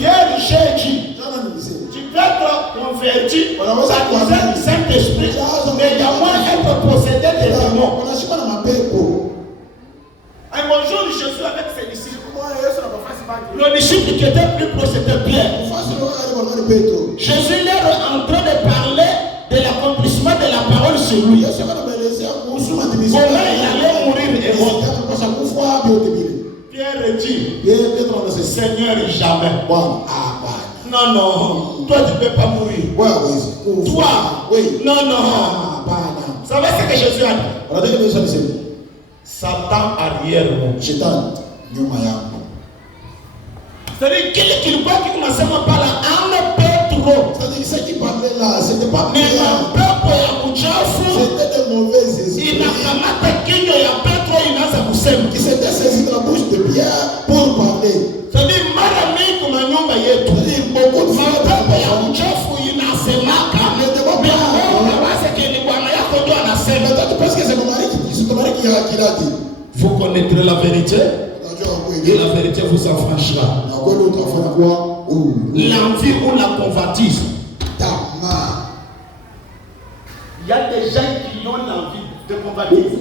Yeye ni sheji. Jana nilisema. Tu peux être converti. Unaweza kuanza ni Saint-Esprit. Mais il y a moins être possédé des démons. Unashika na mapepo. Un bonjour Jésus avec ses disciples. Le disciple qui était plus proche c'était Pierre. Jésus leur est en train de parler de l'accomplissement de la parole sur lui. Comment il allait mourir et mort. Pierre dit, Seigneur, jamais. Non, toi tu ne peux pas mourir. Toi, non. Vous savez ce que Jésus a dit? Satan arrière moi. C'est-à-dire qu'il voit qu'il ne s'est pas là, un peu trop. C'est-à-dire ce qui parlait là, c'était pas mais un peu pour c'était de mauvais esprits. Il n'a pas kinyo ya Petro inaanza kusema. Qui s'était saisi de la bouche de Pierre pour parler. C'est-à-dire mara mingi kuna nyumba yetu. C'est-à-dire beaucoup de fois mapepo ya uchafu inasemaka. Mais tu penses que c'est ton mari qui a dit. Vous connaîtrez la vérité. Et la vérité vous affranchira. L'envie ou la convoitise. Il y a des gens qui ont l'envie de convoitise.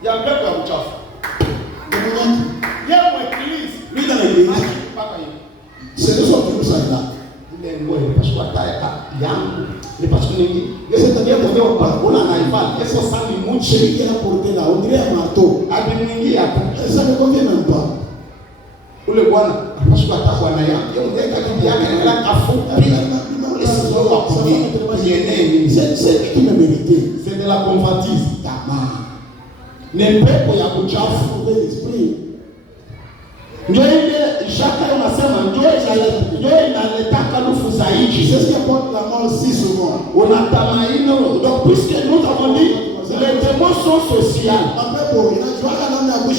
Il y a un peuple à Uchafu. Il y a une église. Lui dans l'église. kaka hivi. C'est le son qui nous aide là. Ngo parce que ataya yangu ni parce que ningi. C'est-à-dire que on a naïfa, est-ce que ça ni muche qui a porté là, on dirait un marteau. Abi ningi hapa. Ça ne convient même pas. Ule bwana parce que ataka bwana yangu. Yeye ndio kadi yake na kafupi. C'est qui me mérité. C'est de la convoitise. Tamaa. Ni pepo ya kuchafu. Ndio ile Jacques anasema ndio inaletaka lufu zaidi. C'est ce qui apporte la mort si souvent. Unatamaini donc puisque nous avons dit les démons sont sociaux.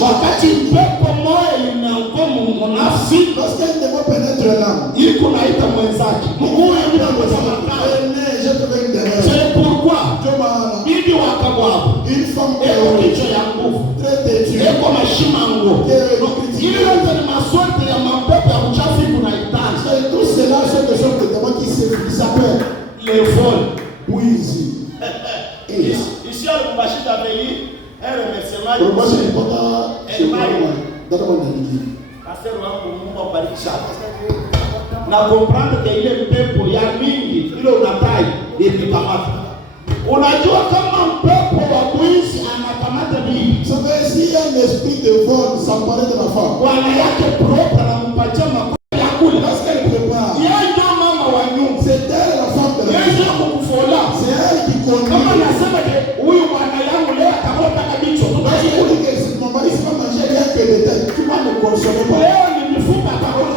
Wakati pepo moja inaanguka mnafsi, lorsqu'un démon pénètre l'âme, il kunaita mwenzake. Mungu yeye anaweza makao. C'est pourquoi bibi wakamwabu. Une femme eko kichwa ya nguvu. Eko mashima nguvu. Ile yote ni maswali ya mapepo ya uchafu kunahitaji. Tout cela sont des choses de démons qui s'appellent les vols. Wizi. Ici on va chercher à venir un remerciement. Pour moi c'est important. C'est moi. Dans mon ami. Pasteur wangu Mungu abariki sana. Na comprendre que ile pepo ya mingi ile unatai imekamata. Unajua kama pepo wa mwizi anakamata bibi. Ça veut dire un esprit de vol s'emparer de la femme. Bwana yake propre anampatia makula ya kula. Lorsqu'elle prépare. Yeye ndio mama wa nyumba. C'est elle la femme de la maison. Yeye ndio kukufola. C'est elle qui conduit. Kama nasema je huyu bwana yangu leo atakota kabicho. Mon mari c'est pas manger rien que de tête. Tu vas me consommer pas. Leo ni mifupa atakota.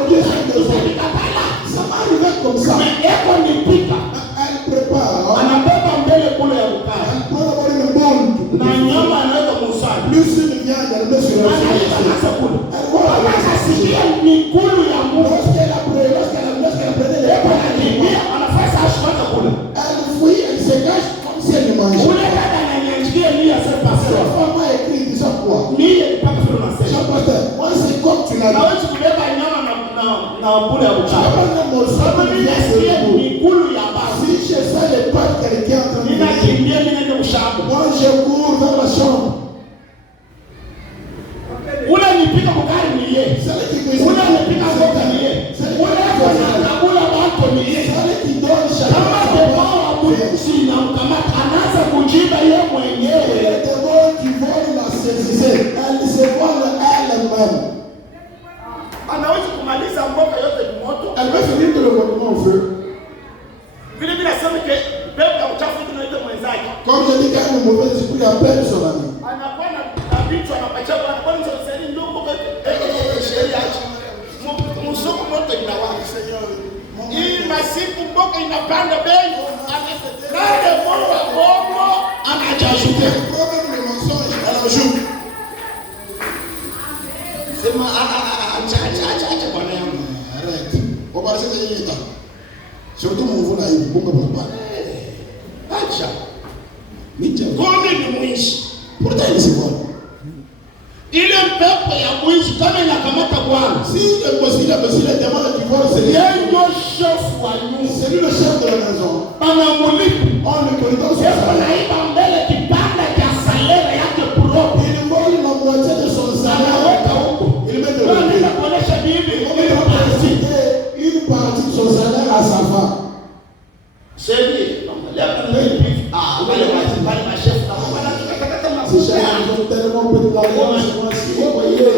Ça m'arrive comme ça. Mais eko ni pika. Elle prépare. Anabeba mbele kule ya ukali. Elle prend d'abord une bonne. Na nyama anaweza kumsali. Plus une viande, elle met sur la chakula. Akasikia mikulu ya Mungu. Lorsqu'elle a prenait les eko anakimbia anafanya ashipata kule. Elle fuit, elle se cache comme si elle ne mangeait. Ule dada ananiandikia mimi asema pastor. La femme a écrit déjà quoi? Mimi mpaka vile unasema. Jean Pasteur, moi c'est comme tu l'as dit. Hawezi kubeba nyama na bule ya uchafu. Sababu mimi nasikia mikulu ya basi. Si je fais les pas de quelqu'un en train de ninakimbia mimi ndio ushabu. Moi je cours vers la chambre. Ule nipika mkari ni yeye. Ule nipika mboga ni yeye. Ule anakula watu ni yeye. Kama demo wa mwizi na mkamata anaanza kujiba yeye mwenyewe. Le démon qui vole la saisissait. Elle se vole elle-même. Anaweza kumaliza mboga yote moto. Elle va finir tout le monument au feu. Vile vile nasema ke pepo ya uchafu tunaita mwenzake. Comme je dis quand le mauvais esprit appelle son ami. Anakuwa na vitu anapacha kwa kwanza sasa ndio mboga sheria acha. Msoko moto inawaka Seigneur. Hii masiku mboga inapanda bei. Kale mboga bongo anajashute. Problème de mensonge à la joue. Sema acha bwana yangu. Arrête. On va rester dans l'état. Surtout mon voix là, il faut qu'on parle. Acha. Micha. Kome ni mwishi. Pourtant il se voit. Ile pepo ya mwishi kama inakamata Bwana. Si le possible le démon qui vole c'est yeye ndio chef wa nyumba. C'est lui le chef de la maison. Anamulipa. On le connaît dans sa naiba mbele kipanda cha salaire yake propre. Il vole la moitié de son salaire. Il met de côté. Une partie de son salaire à sa femme. C'est lui. C'est cher, ils ont tellement peu de l'argent, c'est moi aussi. Vous voyez.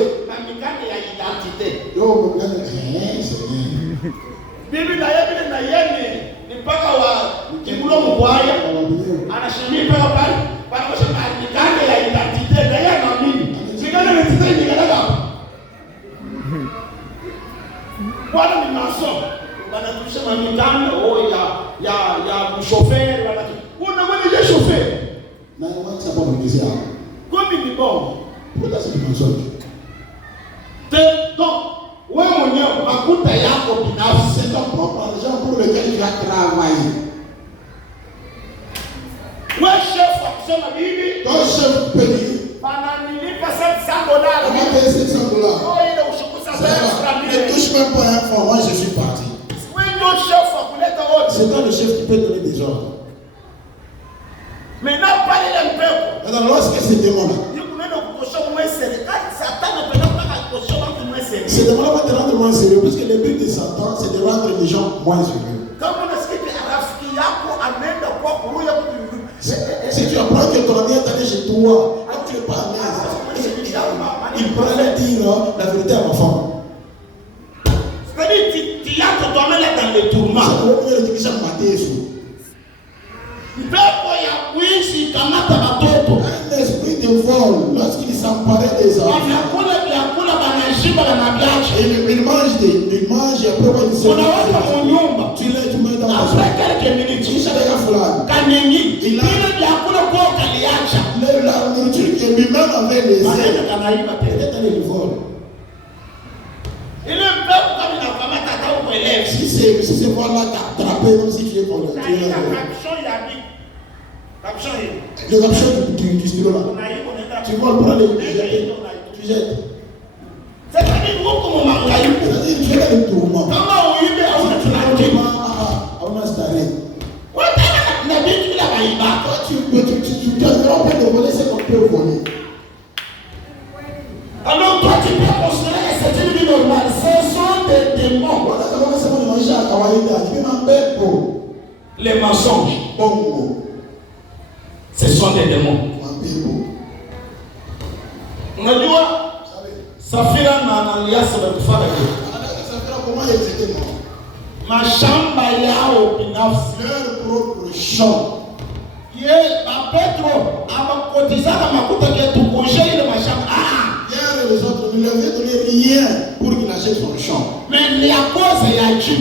Yo, bibi na yeye na yeye ni mpaka wa kibulo mbwaya anashimia mpaka pale wanakosha mikande ya identite na yeye na mimi sikana identite ni kadaka bwana ni maso wanatusha mikande ya mshoferi unakwenda je shoferi na watu hapo wanaongezea komi ni bon pour ça c'est mensonge donc wewe mwenyewe makuta yako binafsi c'est ton propre argent pour lequel tu vas travailler. Wewe chef wa kusema bibi ton chef pays bananilipa $700. On va payer $700. Oh ile ushukusa sana. Ne touche même pas un franc, moi je suis parti. Wewe ndio chef wa kuleta wote. C'est toi le chef qui peut donner des ordres. Maintenant pas ile mpepo. Alors lorsque c'est démon là. C'est démon va te rendre moins sérieux puisque des gens moins heureux. Si tu apprends que ton ami est allé chez toi, quand tu n'es pas à l'aise, il pourrait dire la vérité à ma femme. C'est-à-dire, tu as ton domaine là dans le tourment. Un esprit de vol, lorsqu'il s'emparait des enfants, il mange et après il se tu mets dans la maison. La nourriture qui est lui-même avec les ailes, peut-être il vole. Si c'est voilà t'attraper, même si tu es pour le le caption du stylo là. Tu voles pour aller tu jettes. C'est-à-dire tu es dans le tourment. Tu te rends compte de voler ce qu'on peut voler. Alors toi tu peux considérer que c'est une vie normale. Ce sont des démons. Les mensonges. Ce sont des démons. Unajua Safira na Ananias walikufanya hiyo. Comment exécuter mashamba yao binafsi, leur propre champ. Ye Petro abakotizana makuta yetu kuosha ile mashamba. Hier les autres ne lui avaient donné rien pour qu'il achète son champ. Mais la cause est à Dieu.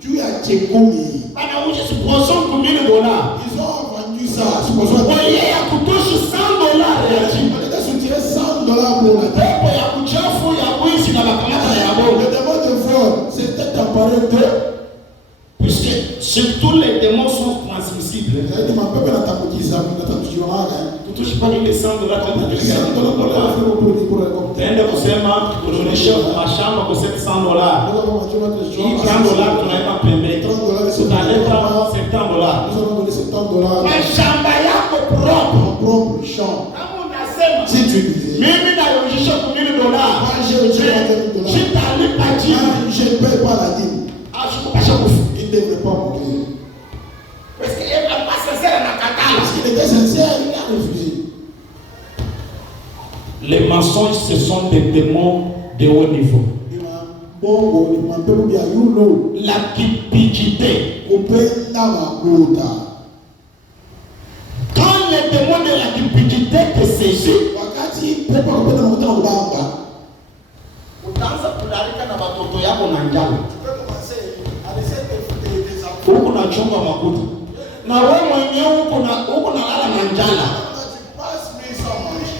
Dieu a commis. Anauza supposons $1000. Ils ont vendu ça. Supposons. Oye ya kutosha $100 ya Dieu. On était soutenu $100 pour la terre. Pepo ya kuchafu ya wizi na makamata ya bongo. Le démon de vol, c'était apparu de. Puisque surtout les démons sont transmissibles. Tu touches pas les $100 comme tu dis. Tende kusema kurudisha mashamba kwa $700. Hii $30 tunaipa pembeni. Tutaleta $70. Mashamba yako propre champ. Kama unasema si tu disais mimi nayoisha $1000. Sitalipa jibu. Je ne paye pas la dîme. Il ne devrait pas mourir. Parce qu'il n'est pas sincère dans la Parce qu'il était sincère, il a refusé. Les mensonges, ce sont des démons de haut niveau. La cupidité. Quand les démons de la cupidité te saisissent, utaanza kudarika na watoto yako na njala. Huko na chunga makuta. Na wewe mwenyewe huko na lala na njala.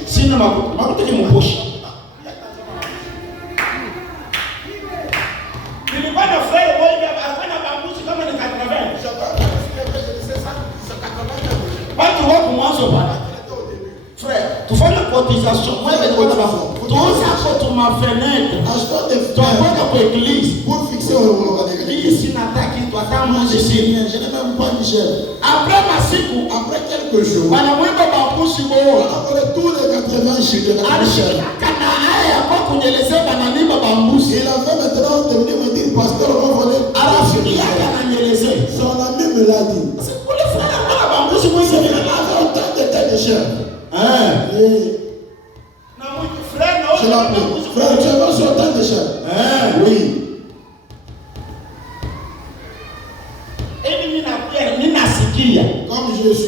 Sina makuta. Makuta ni mposhi. Nilikuwa na frère moja afanya bambuzi kama ni 80. Watu wako mwanzo bana. Frère, tufanye cotisation. Wewe ndio unataka. Tuuza hapo tuma fenêtre. Tunakwenda kwa église pour fixer au ici nataki tu atama je sais je n'ai même pas Michel. Après masiku, après quelques jours, wanamweka bambuzi bo. Après tous les 80 chiffres de la Michel. Kana haya kwa kunyelezea banalima bambuzi. Il avait maintenant devenu me dire pasteur on va voler. Arafiki yake ananyelezea. Son ami me l'a dit. C'est pour les frères kwa bambuzi moi c'est bien avait autant de têtes de chair. Na moi frère non. Je l'appelle. Frère, tu as autant de chair. Oui.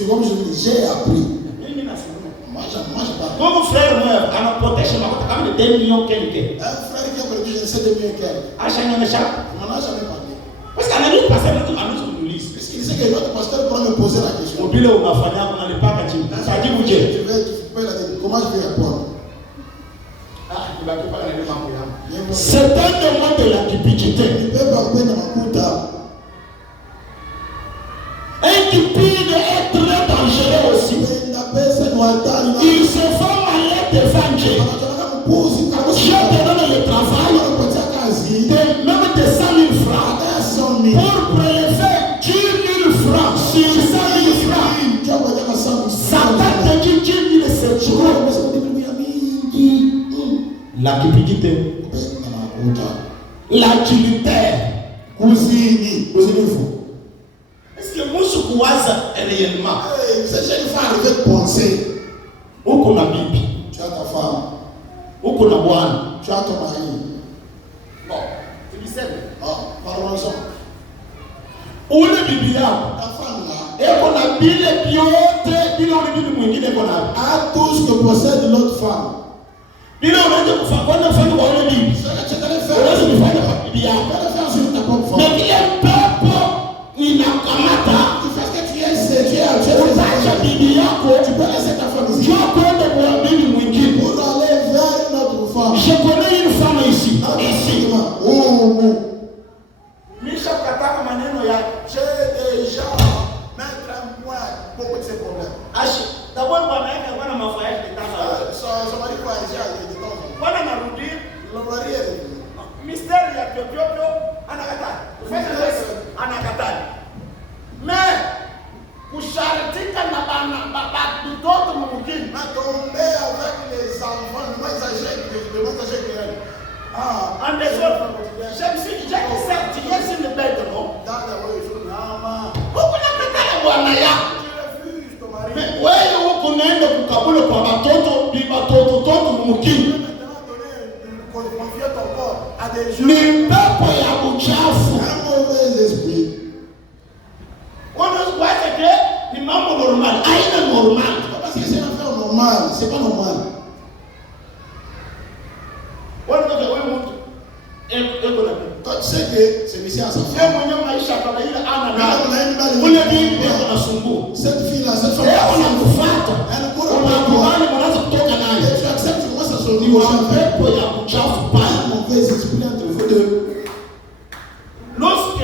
Comme j'ai appris. Moi, je parle. Mon frère a protégé ma côte comme de 2 millions quelque. Un frère qui a perdu, je ne sais de bien quel. A changé mon échappe. On n'en a jamais parlé. Parce qu'à la nuit, passer notre annonce de l'Ulysse. Parce qu'il disait que notre pasteur pourra me poser la question. Au bilan, on a fait on n'allait pas qu'à dire. Ça dit vous dire. Comment je vais répondre? C'est un démon de la cupidité. Il peut parler dans ma couta. Un cupide est très dangereux aussi. Il se fait malin devant Dieu. Dieu te donne le travail de même de 100 000 francs pour prélever 10 000 francs sur 100 000 francs. Satan te dit 10 000 c'est trop. La cupidité, l'adultère, Kuzinifu. Est-ce que musu kuwaza réellement? Il s'agit de faire avec penser. Uko na bibi, Tu as ta femme. uko na bwana, Tu as ton mari. bon, tuliseme Parlons-en. ule bibi yako Ta femme là eko na bile biote bila ule bibi mwingine eko na a tout ce que possède l'autre femme. bila unaje kufanya fanya kwa ule bibi. Ce que tu allais faire, Unaweza kufanya kwa bibi tu yako. vas faire sur ta propre femme. Mais ile pepo inakamata Tu fais ce que tu es utacha bibi yako, tu peux laisser ta femme ici. njoo kwenda kwa bibi mwingine. Pour aller vers une autre femme. Je connais une femme ici. Ici. Misha kataka maneno yake. J'ai déjà mettre un point beaucoup de ces problèmes. Ashi, d'abord bwana yake alikuwa na mafuaje kitasa. Son mari voyageait avec des temps. Bwana narudi, Le mari est revenu. mystère ya pyopyopyo anakataa. Ufanye kazi anakataa. Mais kushartika na bana baba mtoto mwingine. Mais tomber avec les enfants, le moins âgé que elle. En désordre. J'ai sorti ici le bête non. Dans la rue, je dis, maman. Huko nakatala bwana yako. Tu refuses ton mari. Wewe huko naenda kukabula kwa watoto, bi watoto toto mwingine. Maintenant, confier ton corps à des gens. Ni pepo ya uchafu. Un mauvais esprit. Unaweza kuacha ke ni mambo normal, haina normal. Parce que c'est une affaire normale, c'est pas normal. Wewe mtu eko na Toi, tu sais que celui-ci a sa yeye femme. mwenyewe maisha kama ile ana Mais na on a une balle. ule bibi eko na sumbua. Cette fille-là, cette femme. Leo unakufuata. Elle court après toi. Unakubali mwanzo kutoka naye. Et tu acceptes, tu commences à se Ni wa pepo ya uchafu pas pale. un mauvais esprit entre vous deux. Lorsque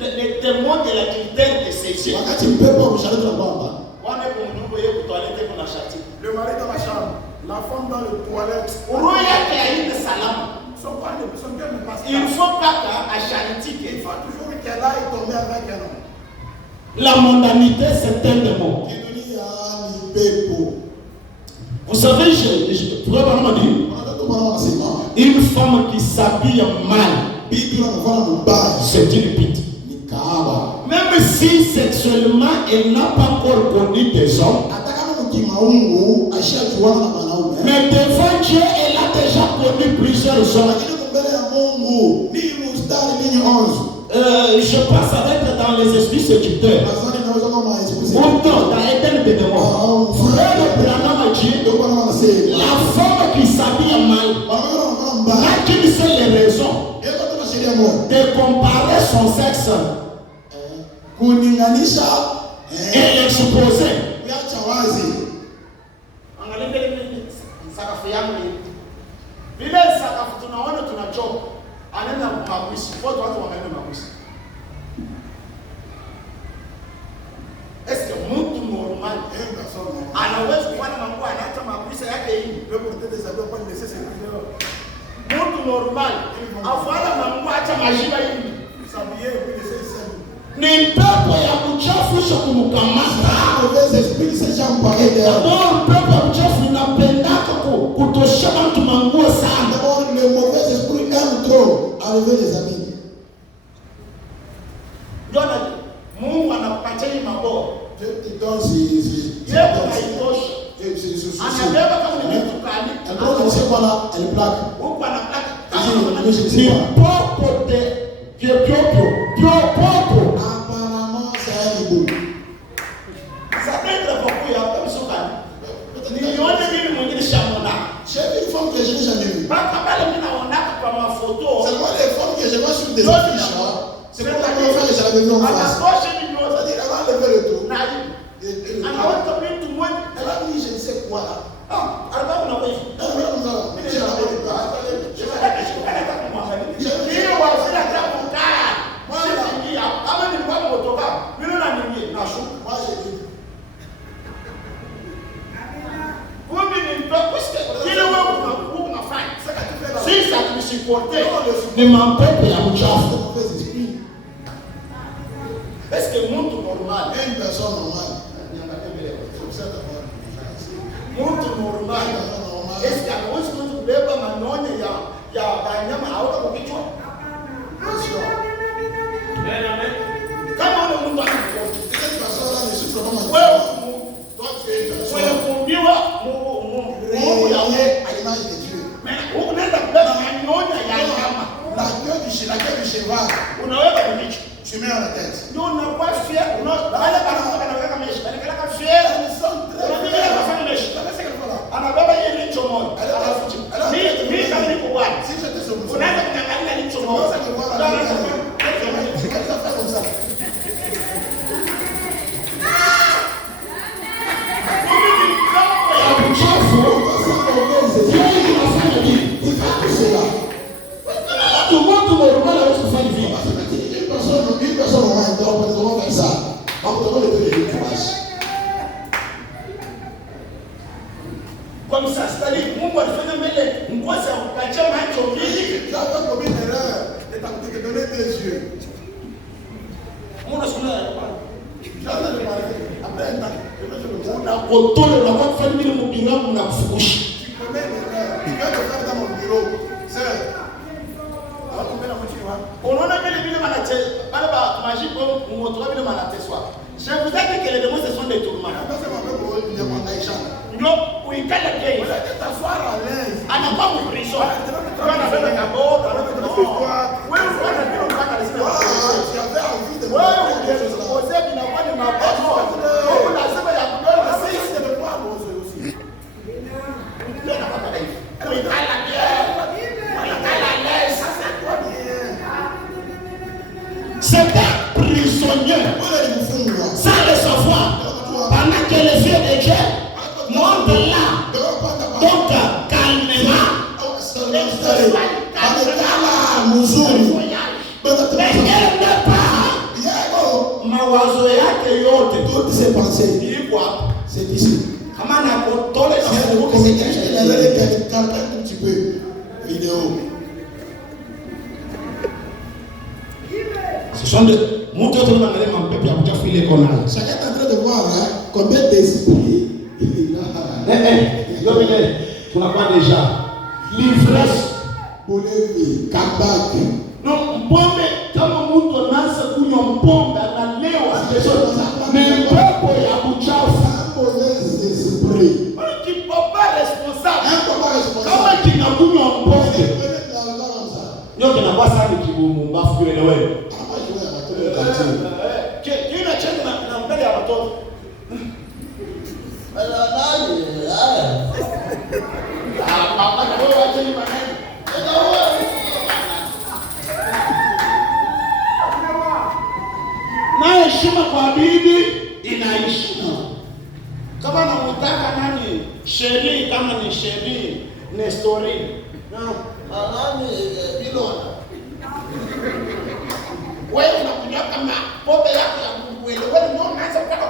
les témoins de la critère de saisie, Wakati mpepo mshariki na kwamba wana kumnyumba yeye kutoalete kuna shati. le mari dans la chambre, la femme dans les toilettes. Roho yake haina salama. Son cœur ne passe pas. Il faut pas qu'achalitike. Il faut toujours qu'elle aille tomber avec un homme. La mondanité c'est un démon. Kidunia ni pepo. Vous savez, je pourrais vraiment dire, une femme qui s'habille mal, c'est une pute. Même si sexuellement elle n'a pas encore connu des hommes, mais devant Dieu elle a déjà connu plusieurs hommes. Je pense à être dans les esprits séducteurs. Pourtant, dans Éden de démons, frère Branham a dit, la femme qui s'habille mal n'a qu'une seule raison de comparer son sexe et l'exposer. Vile sakafu tunaona tunachoka, anaenda kumagwisi, watu wanaenda magwisi. Est-ce que mtu normal anaweza kufanya mambo anaacha magwisi yake hivi? Mtu normal afala mambo acha majiba hivi. Ni pepo ya kuchafusha kumkamata. Ndio pepo ya kuchafu inapendaka kutosha mtu manguo sana. Le mauvais esprit aime trop enlever les amis. Ndio Mungu anakupatia hii mabao. Yeye haitoshi. Anabeba kama ni mtu kali. Elle plaque. Huko ana plaque. Ni popo de popo. Apparemment c'est un hibou. Ça peut être beaucoup ya comme ça. Nione mimi mwingine shamona. J'ai vu une femme que je n'ai jamais vue. Baka bale mimi naona kwa mafoto. C'est moi les femmes que je vois sur des affiches. C'est pour la première fois que je l'avais vue en face. C'est-à-dire elle a levé le dos. Anaona mtu mmoja. Elle a mis je ne sais quoi là. Alikuwa na wewe. Ni mampepo ya uchafu. Est-ce que mtu normal, une personne normale, mtu normal, est-ce que anaweza kubeba manone ya wanyama au kwa kichwa? cheval. Unaweka kulicho. Tu mets à la tête. Ndio unakuwa fier, wale wanaweka meshi, wanaweka fier. Unabeba kufanya meshi. Anabeba yeye licho moja. Mimi kama niko bwana. Unaanza kuangalia licho moja. Comme ça, c'est-à-dire, Mungu alifanya mbele ngozi ya kukacha macho mbili. J'avais commis une erreur de te donner des yeux. Mungu sura ya kwanza. J'avais remarqué. Après un temps, je me suis dit, na kotole na kwa kufanya mbele mubinga na kufukusha. tu commets une erreur. Tu vas te faire dans mon bureau. C'est unaona vile wanacheza bale ba maji kwa moto vile wanateswa. Je vous ai dit que les démons ce sont des tourments. Ndio uikala kei. Anakuwa mkristo. Anabeba kabota, anabeba kwa. Wewe unataka kupata risiko. Wewe unaweza binakuwa ni mabazo. Wewe unasema ya kudoa sisi ndio kwa mozo usi. Ndio napata hivi. Uikala kei. C'est un prisonnier sans le savoir pendant que les yeux de Dieu montent là. Donc calmement, mais elle n'est pas mawazo yake yote, toutes ses pensées. C'est ici. Comment on a contrôlé ça? un petit peu vidéo. Ce sont des moutons qui ont été en peuple à filer qu'on a. Chacun est en train de voir combien d'esprits il a. Tu n'as pas déjà l'ivresse. Bolevi, kabak. Non, pombe kama mtu anaanza kunywa pombe analewa ni pepo ya kuchafu. Mauvais esprit. Qui n'est pas responsable. Un papa responsable. Kama kinakunywa pombe. Ndio kinakuwa sana kibumbafu kile wewe. Kina changa na mbele ya watoto. Papa na wewe acha ni maneno. Na heshima kwa bibi inaishi. Kama namtaka nani? Sheri kama ni Sheri, Nestori. Nani Bilona. Wewe unakunywa kama pombe yako ya kuelewa wewe ndio unaanza kutaka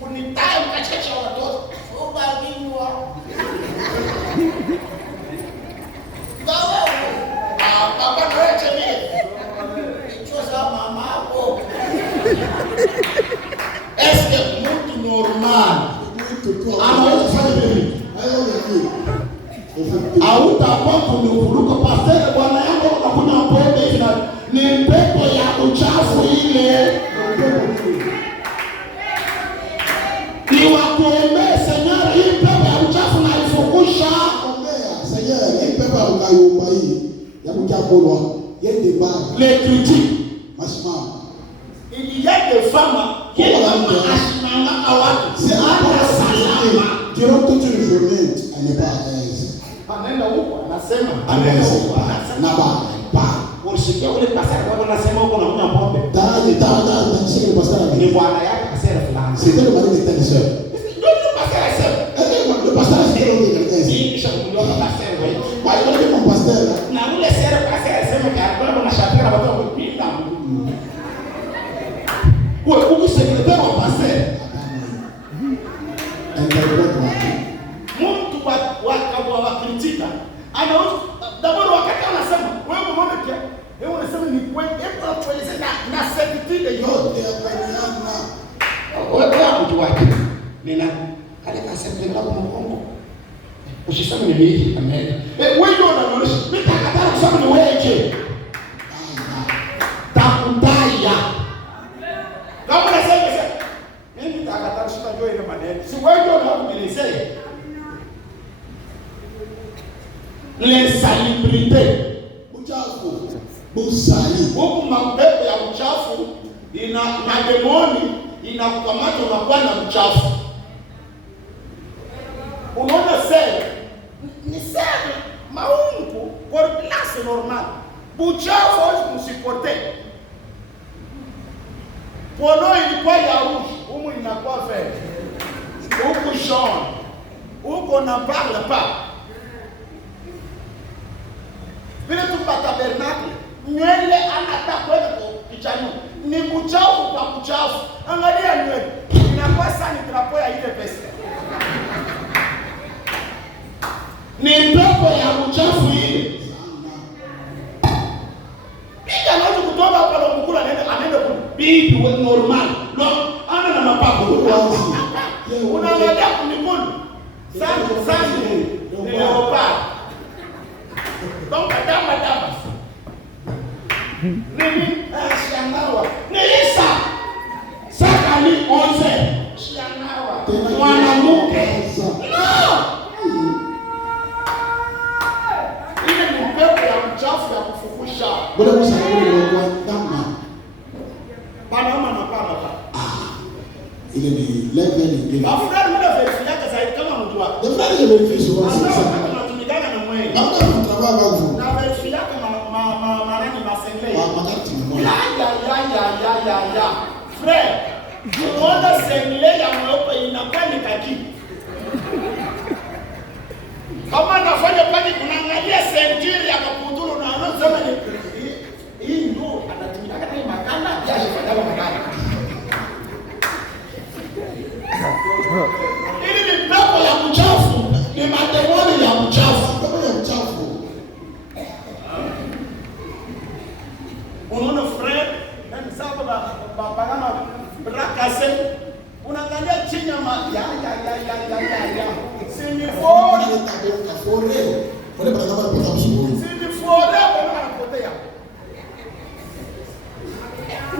kunitai mkachecha watoto. Ubaginywa. Papa wewe chini. Choza mama hapo. Est-ce que mtu normal anaweza kufanya hivi? Hautakuwa kumekuruka pastor bwana yangu unakunywa pombe hivi na ni pepo ya uchafu ile. Ni wakuombea Seigneur hii pepo ya uchafu na ifukusha. Ombea Seigneur hii pepo ya ukayumba hii ya kuchakolwa yende baba. Les critiques. Mashima. Il y a des femmes qui sont ashimanga awatu. C'est un salama. Durant toute une journée, elle n'est pas à l'aise. Anaenda huko anasema. Anaenda huko anasema. Usikia ule pastor wao anasema huko unakunywa pombe. Tani nishike ni pastor Ni bwana yake kasema fulani. C'était le mari de ta sœur. Ndio pastor asema. Le pasteur c'est le mari de ta sœur. Kisha kumjua pastor wewe. Kwa hiyo ndio mon pasteur. Na ule sera pastor asema kwa kuna shapira watu kupinda. Wewe uko secrétaire wa pastor. Mtu wa kritika anaweza daboro wakati anasema wewe unaona kia wewe unasema ni kweli hebu tueleze na certitude yote ya kanyana wewe mtu wake nina kale kasema ndio Mungu usiseme ni mimi amen wewe ndio unaonyesha mimi takataka kusema ni wewe takundaya kama unasema mimi takataka kusema ndio ile maneno si wewe ndio unaongelezea l'insalubrité. Huku mapepo ya uchafu ina mademoni inakukamata unakuwa na uchafu. Unaona sasa ni sana maungu kwa classe normal. Uchafu usipote. Polo ilikuwa ya rouge, humu inakuwa vert. Huku jaune. Huko na parle pas. Vile tu pa tabernacle, nywele anataka kwenda kichani. Ni uchafu kwa uchafu. Angalia nywele. Inakuwa sana drapo ya ile pesa. Ni pepo ya uchafu ile. Pika nacho kutoka hapa na kukula anaenda kubibi wa normal. No, ana na mapapo wazi. Unaangalia kunikulu. Sana ni leopard. Donc dama. Nini? Shangawa. Nilisa. Saka ni 11. Shangawa. Mwanamke. No. Ile ni pepo ya uchafu ya kufufusha. Bwana msaidizi wa dama. Bana mama na baba. Ile ni level nyingine. Afuna mimi na verify zaidi kama mtu wako. The friend is verification once again. Tunatumikana na mwenye. Kama tunataka nguvu. Na verify kama marani masengle. Wakati ni moja. Ya. Frère, unaona sengle ya mweupe inakuwa ni kaki. Kama nafanya pani kunaangalia sentiri ya kapundulu na anasema ni hii ndio anatumika kama makanda ya shifadaba makanda. Ili ni pepo ya uchafu, ni mademoni ya uchafu, Pepo ya uchafu. unaona frère, nani sasa baba brakase, unaangalia chini ya sinifo, Kafore. Wale bwana kama pata msuri. sinifo leo anapotea.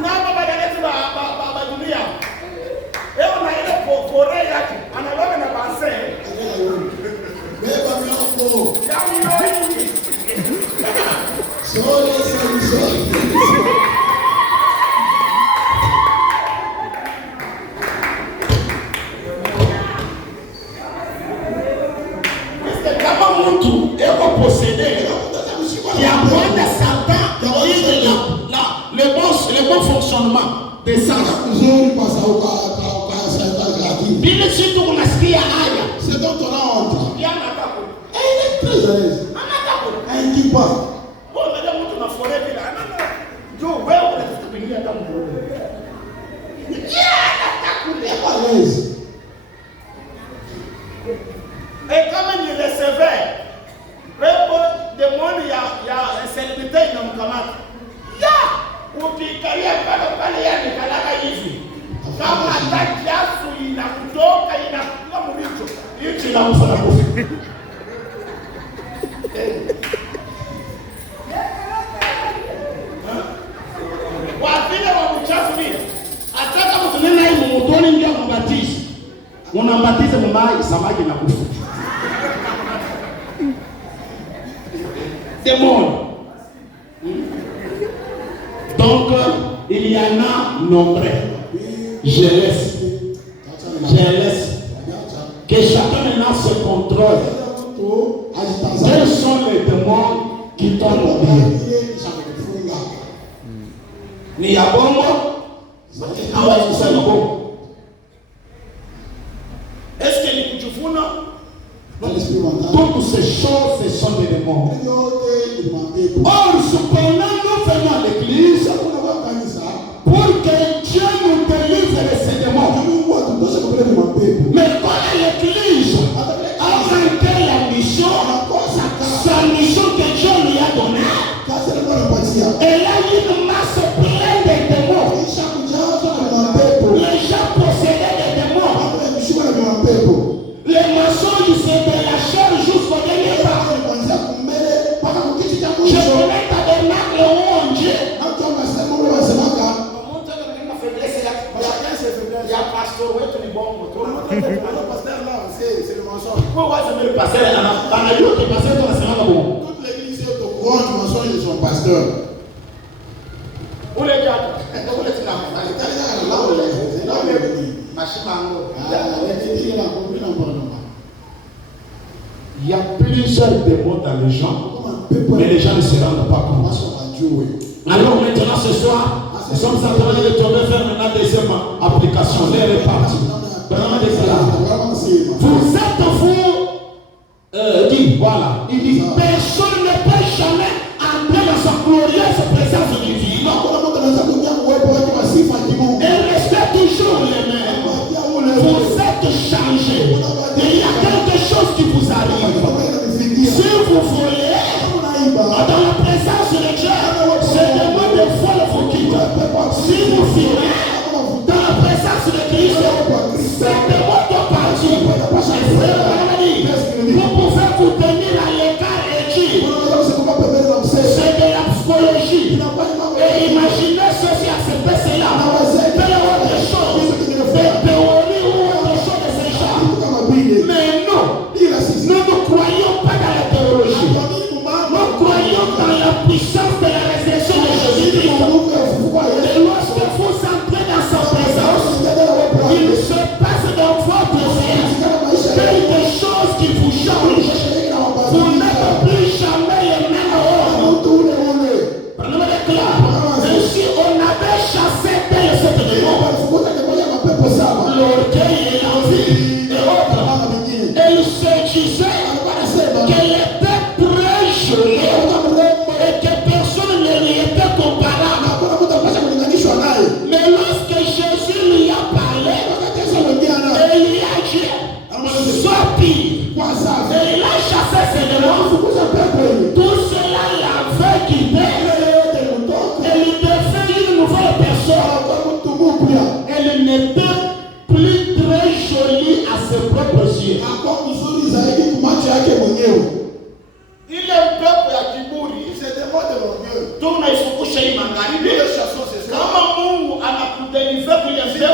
Namba badaleti ba dunia. Leo na ile kore yake anabeba na base. Beba mlango. Yaani Sole. kama mtu eko possédé ya kwenda Satan le bon fonctionnement de ça. Nzuri kwa sababu Bile situ kunasikia haya. c'est donc on a honte. Yana tako. Elle est très à l'aise. Anatako. Elle dit pas. Bon, ndio mtu na fore bila. Anana. Jo wewe unataka kama mmoja. Anatako. Elle est à l'aise. Et kama ni recevoir. Pepo demoni ya celebrity inamkamata. Ya! Ukikalia pale yani kalaka hivi. Kama ataki afu inakutoka inakuwa mlicho. Hicho inamfanya kufa. Wapile wa uchafu vile. Ataka mtu nena hii mutoni ndio kubatiza. Unambatiza mumai samaki na kufa. Démon. Donc, il y en a nombreux. Je laisse. Que chacun maintenant se contrôle. Quels sont les démons qui t'ont oublié? Ni ya bongo? Hawasema bongo. Est-ce que ni kujifuna? Toutes ces choses, ce sont des démons. Or, cependant, nous venons à l'église pour que Dieu nous délivre de ces démons. Mais quand l'église a arrêté la mission, sa mission que Dieu lui a donnée, elle a une masse pleine de démons. Les gens possédaient des démons. Les maçons, ils se délachaient jusqu'au dernier pas. Je connais tabernacle où on dit. Il y a pasteur, oui, tu es bon. Pasteur là, c'est le mensonge. Pourquoi c'est le pasteur? Dans la vie, le pasteur, tu as bon. Toute l'église est au courant du mensonge de son pasteur. Il y a plusieurs démons dans les gens, mais les gens ne se rendent pas compte. Alors maintenant ce soir, nous sommes en train de tomber vers une deuxième application. L'air est parti. Vous êtes vous, dit, voilà, il dit, personne ne peut jamais entrer dans sa glorieuse présence divine et rester toujours les mêmes. Vous êtes changés. Et il y a quelque chose qui vous arrive. Si vous voulez, dans la présence de Dieu, c'est le mot de foi vous quitte. Si vous vivez dans la présence de Christ, c'est le mot de parti. Vous pouvez vous tenir à l'écart et dire, c'est de la psychologie. Et imaginez ceci, accepter cela. Quelle autre chose, des théories ou autre chose de ce genre. Mais non, nous ne croyons pas dans la théologie. Nous croyons dans la puissance de la résurrection de Jésus-Christ. Et lorsque vous entrez dans sa présence, il se passe dans votre vie quelque chose qui vous change. Vous n'êtes plus jamais les mêmes hommes. Prenez-le clair. Ainsi, on avait chassé tel cet démon. L'orgueil et l'envie et autres. Et il se disait qu'elle était très jolie et que personne ne lui était comparable. Mais lorsque Jésus lui a parlé, et il lui a dit, sois pire. Et il a chassé ses démons. Tout cela l'avait quitté. Et il devait une nouvelle personne. Elle n'était plus très jolie à ses propres yeux. Il est un peuple à Kiburi, c'est des mots de l'orgueil. Donc, il faut coucher Mangari. Kama Mungu anakudeliver kwenye mbele,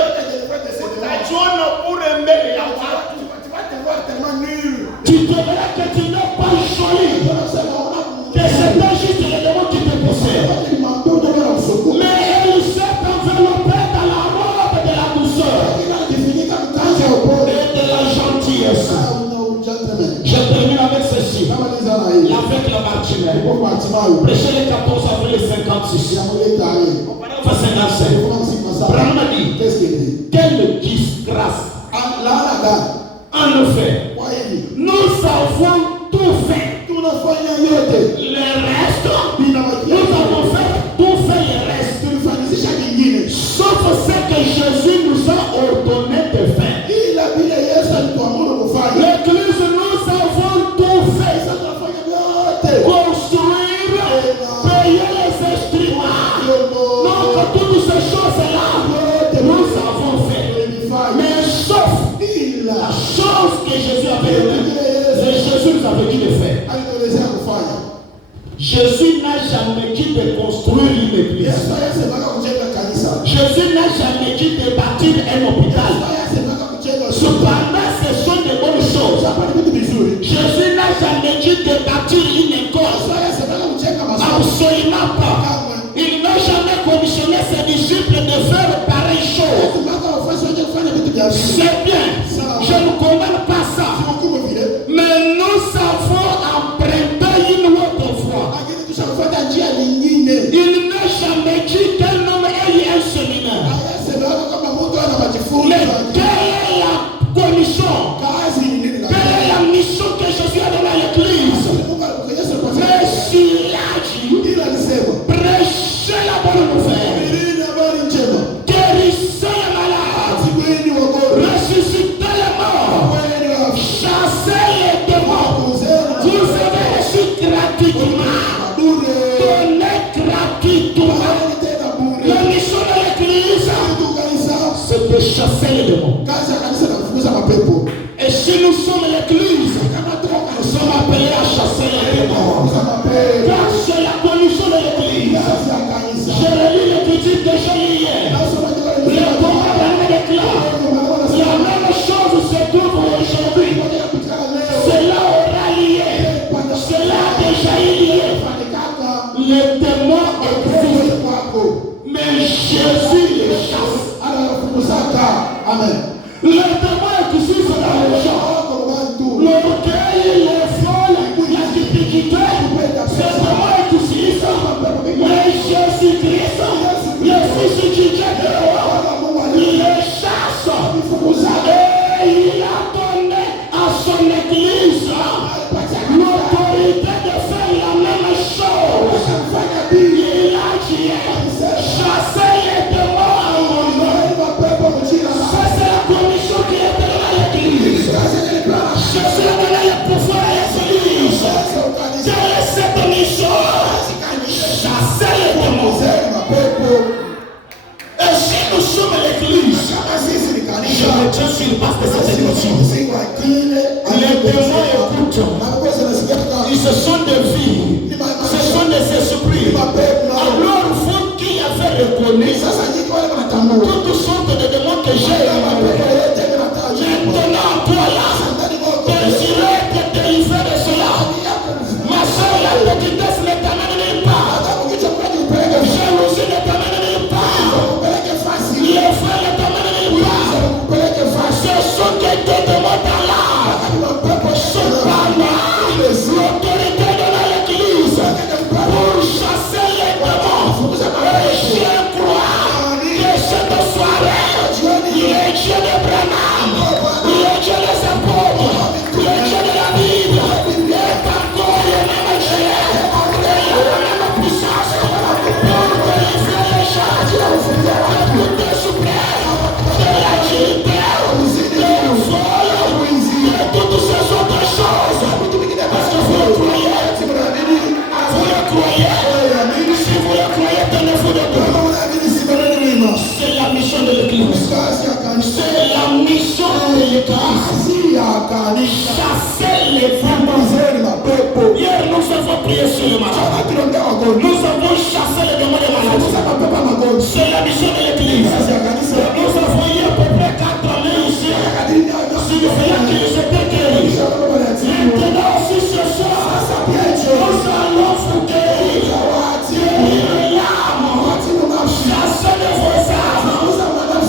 utajiona bure mbele ya watu. Tu te verras que tu n'es pas joli. Que c'est pas juste le démon qui te possède. Mais elle s'est enveloppée dans la robe de la douceur et de la gentillesse. Je termine avec ceci. Avec la martinelle. Prêchez le 14 avril 56. Verset 55. Branham dit, quelle disgrâce. En effet, nous avons tout fait. Le reste, nous avons fait tout fait le reste. Sauf ce que Jésus nous a ordonné de faire. L'église, nous avons tout fait. Construire, payer les instruments. Donc toutes ces choses-là, nous avons fait. Mais sauf la chose que Jésus avait donnée, Jésus nous avait dit de faire. Jésus n'a jamais dit de construire une église. Jésus n'a jamais dit de bâtir un hôpital. Cependant, ce sont de bonnes choses. Jésus n'a jamais dit de bâtir une école. Absolument pas. Il n'a jamais commissionné ses disciples de faire pareille chose. C'est bien. Je ne commande pas ça. Mais nous avons emprunté une autre voie. Il n'a jamais dit qu'un homme ait un séminaire. Mais quelle est la commission? Quelle est la mission que Jésus a donnée à l'église? Mais s'il a dit, prêchez la bonne nouvelle, guérissez les malades, ressuscitez les morts, chassez les démons. Vous avez reçu gratuitement, donnez gratuitement. La mission de l'église, c'est de chasser les démons. Et si nous sommes l'église, nous sommes appelés à chasser les démons. Car c'est la condition de l'église. Je relis les critiques que j'ai lues hier. Le combat déclare. La même chose se trouve aujourd'hui. Cela aura lié. Cela a déjà lié. Les démons existent. Mais Jésus les chasse. Amen. reconnu Toutes sortes de démons que j'ai. Maintenant, toi là, désirer te délivrer de cela. Ma soeur, la petitesse ne t'amène nulle part. Jalousie ne t'amène nulle part. Les frères ne t'amènent nulle part. Ce sont des démons dans l'art. Cependant, l'autorité de l'Église pour chasser les démons. Je crois que cette soirée, les dieux de Branham, les dieux des apôtres, les dieux de la Bible, est encore le même Dieu, et la même puissance pour délivrer les gens de toute souplesse, de la dureté, de vol, de toutes ces autres choses. Parce que vous le croyez, si vous le croyez, tenez-vous de Dieu. C'est la mission de l'Église. C'est la mission de l'Église. Chasser les démons. Hier, nous avons prié sur le matin. Nous avons chassé les démons des maladies. C'est la mission de l'Église. Nous avons eu à peu près 4 années ici. Si nous voyons qu'ils étaient guéris. Maintenant aussi ce soir, nous allons vous guérir. Guérir l'âme. Chasser de vos âmes.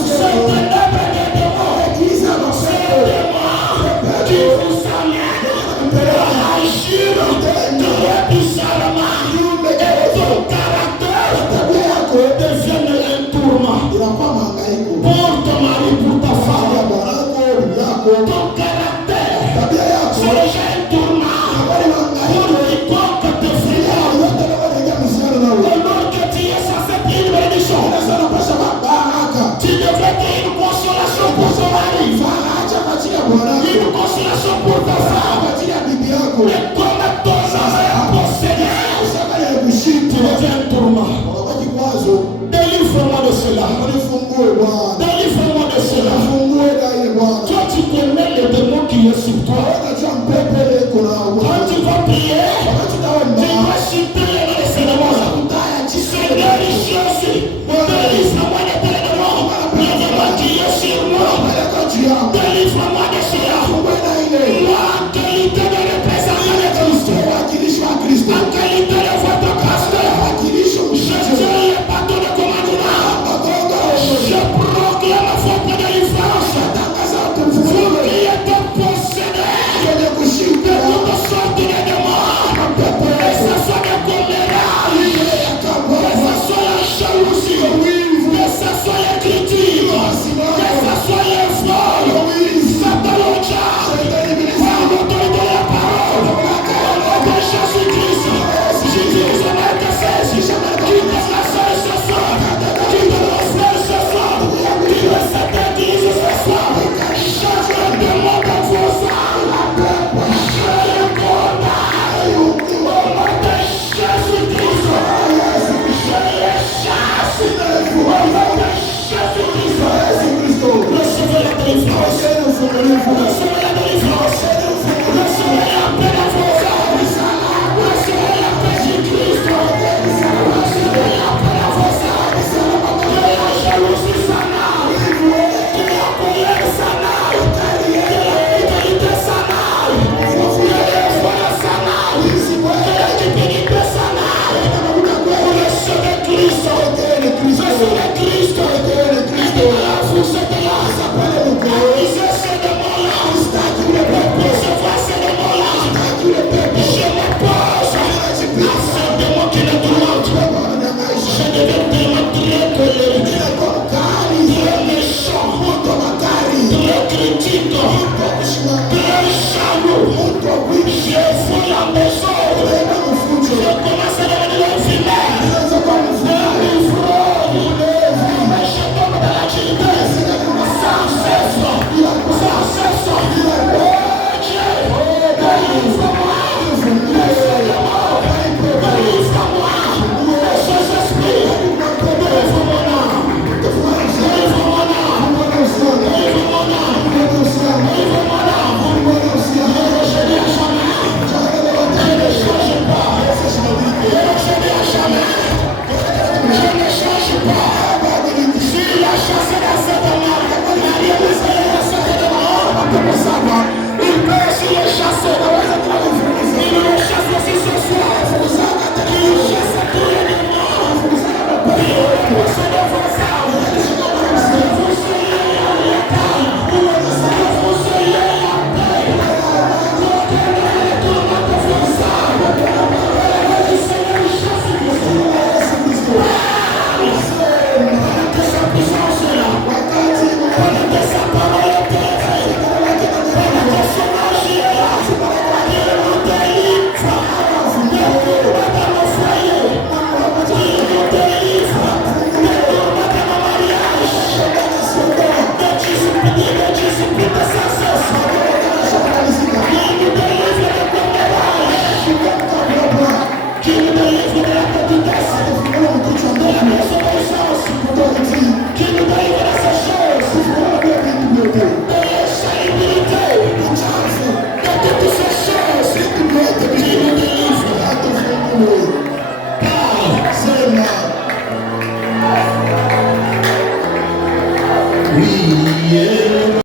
C'est un œuvre de démons. C'est un démon qui vous amène à agir très bizarrement. Et ton caractère devienne un tourment. Pour ton mari, pour ta femme. Ton caractère c'est déjà un tourment. Pour quiconque te frère. Alors que tu es censé être une bénédiction. Tu devrais être une consolation pour ton mari. Une consolation pour ta femme. Et comme ton âme est possédée, tu deviens un tourment. Délivre-moi de cela. Délivre-moi de cela. Toi, tu connais le démon qui est sur toi. Quand tu vas prier, tu vas citer les noms de ces démons. Seigneur, Jésus, délivre-moi de tes démons. Le démon qui est sur moi. Délivre-moi de cela. Moi, en qualité de représentant de Christ, en qualité de votre pasteur, je tiens les bateaux de commandement. Je proclame votre délivrance. Vous qui êtes possédés de toutes sortes de démons, que ce soit des commérages, que ce soit la jalousie, que ce soit les critiques, que ce soit les vols, Satanologia, par l'autorité de la parole, au nom de Jésus-Christ, j'utilise le nom de Jésus, qui donne la soeur ce soir, qui donne le frère ce soir, qui donne cette église ce soir, chaque démon dans vos âmes, je le condamne, au nom de Jésus-Christ, je les chasse, au nom de Jésus-Christ, recevez la délivrance, recevez la délivrance, recevez la paix dans vos âmes, recevez la paix du Christ, recevez la paix dans vos âmes, que la jalousie s'en aille, que la colère s'en aille, que la fidélité s'en aille, que l'effroi s'en aille, que la cupidité s'en aille. Recevez Christ, recevez Christ, vous êtes là, avisez ces démons-là, recevoir ces démons-là. Je m'oppose à ces démons qui ne droit. Je deviens tellement très colérique, très méchant, très critique, très jaloux. Je fous la maison. Je commence à devenir un vilain, un ivrogne. Mais je tombe dans la dureté, sans cesse. Oh Dieu, délivre-moi de ces démons, délivre-moi de ces esprits, délivre mon âme. S'il a chassé dans cette mort, il a libéré dans cette mort. Il peut aussi les chasser. Il les chasse aussi ce soir. Il chasse tous les démons. Il possède vos âmes. Vous soyez à l'état. Vous soyez à paix. Proclamez tout le monde de vos âmes. Le Seigneur chasse les de sa puissance là. De sa parole terrestre. De son magie là. Il nous délivre. Dans mon foyer. Il nous délivre. Dans mon mariage. De discipline de sa cesse. Il nous délivre de commérage. Qui nous délivre de la petitesse. De la désobéissance. Qui nous délivre de ces choses. De l'insalubrité. De toutes ces choses. Qui nous délivre.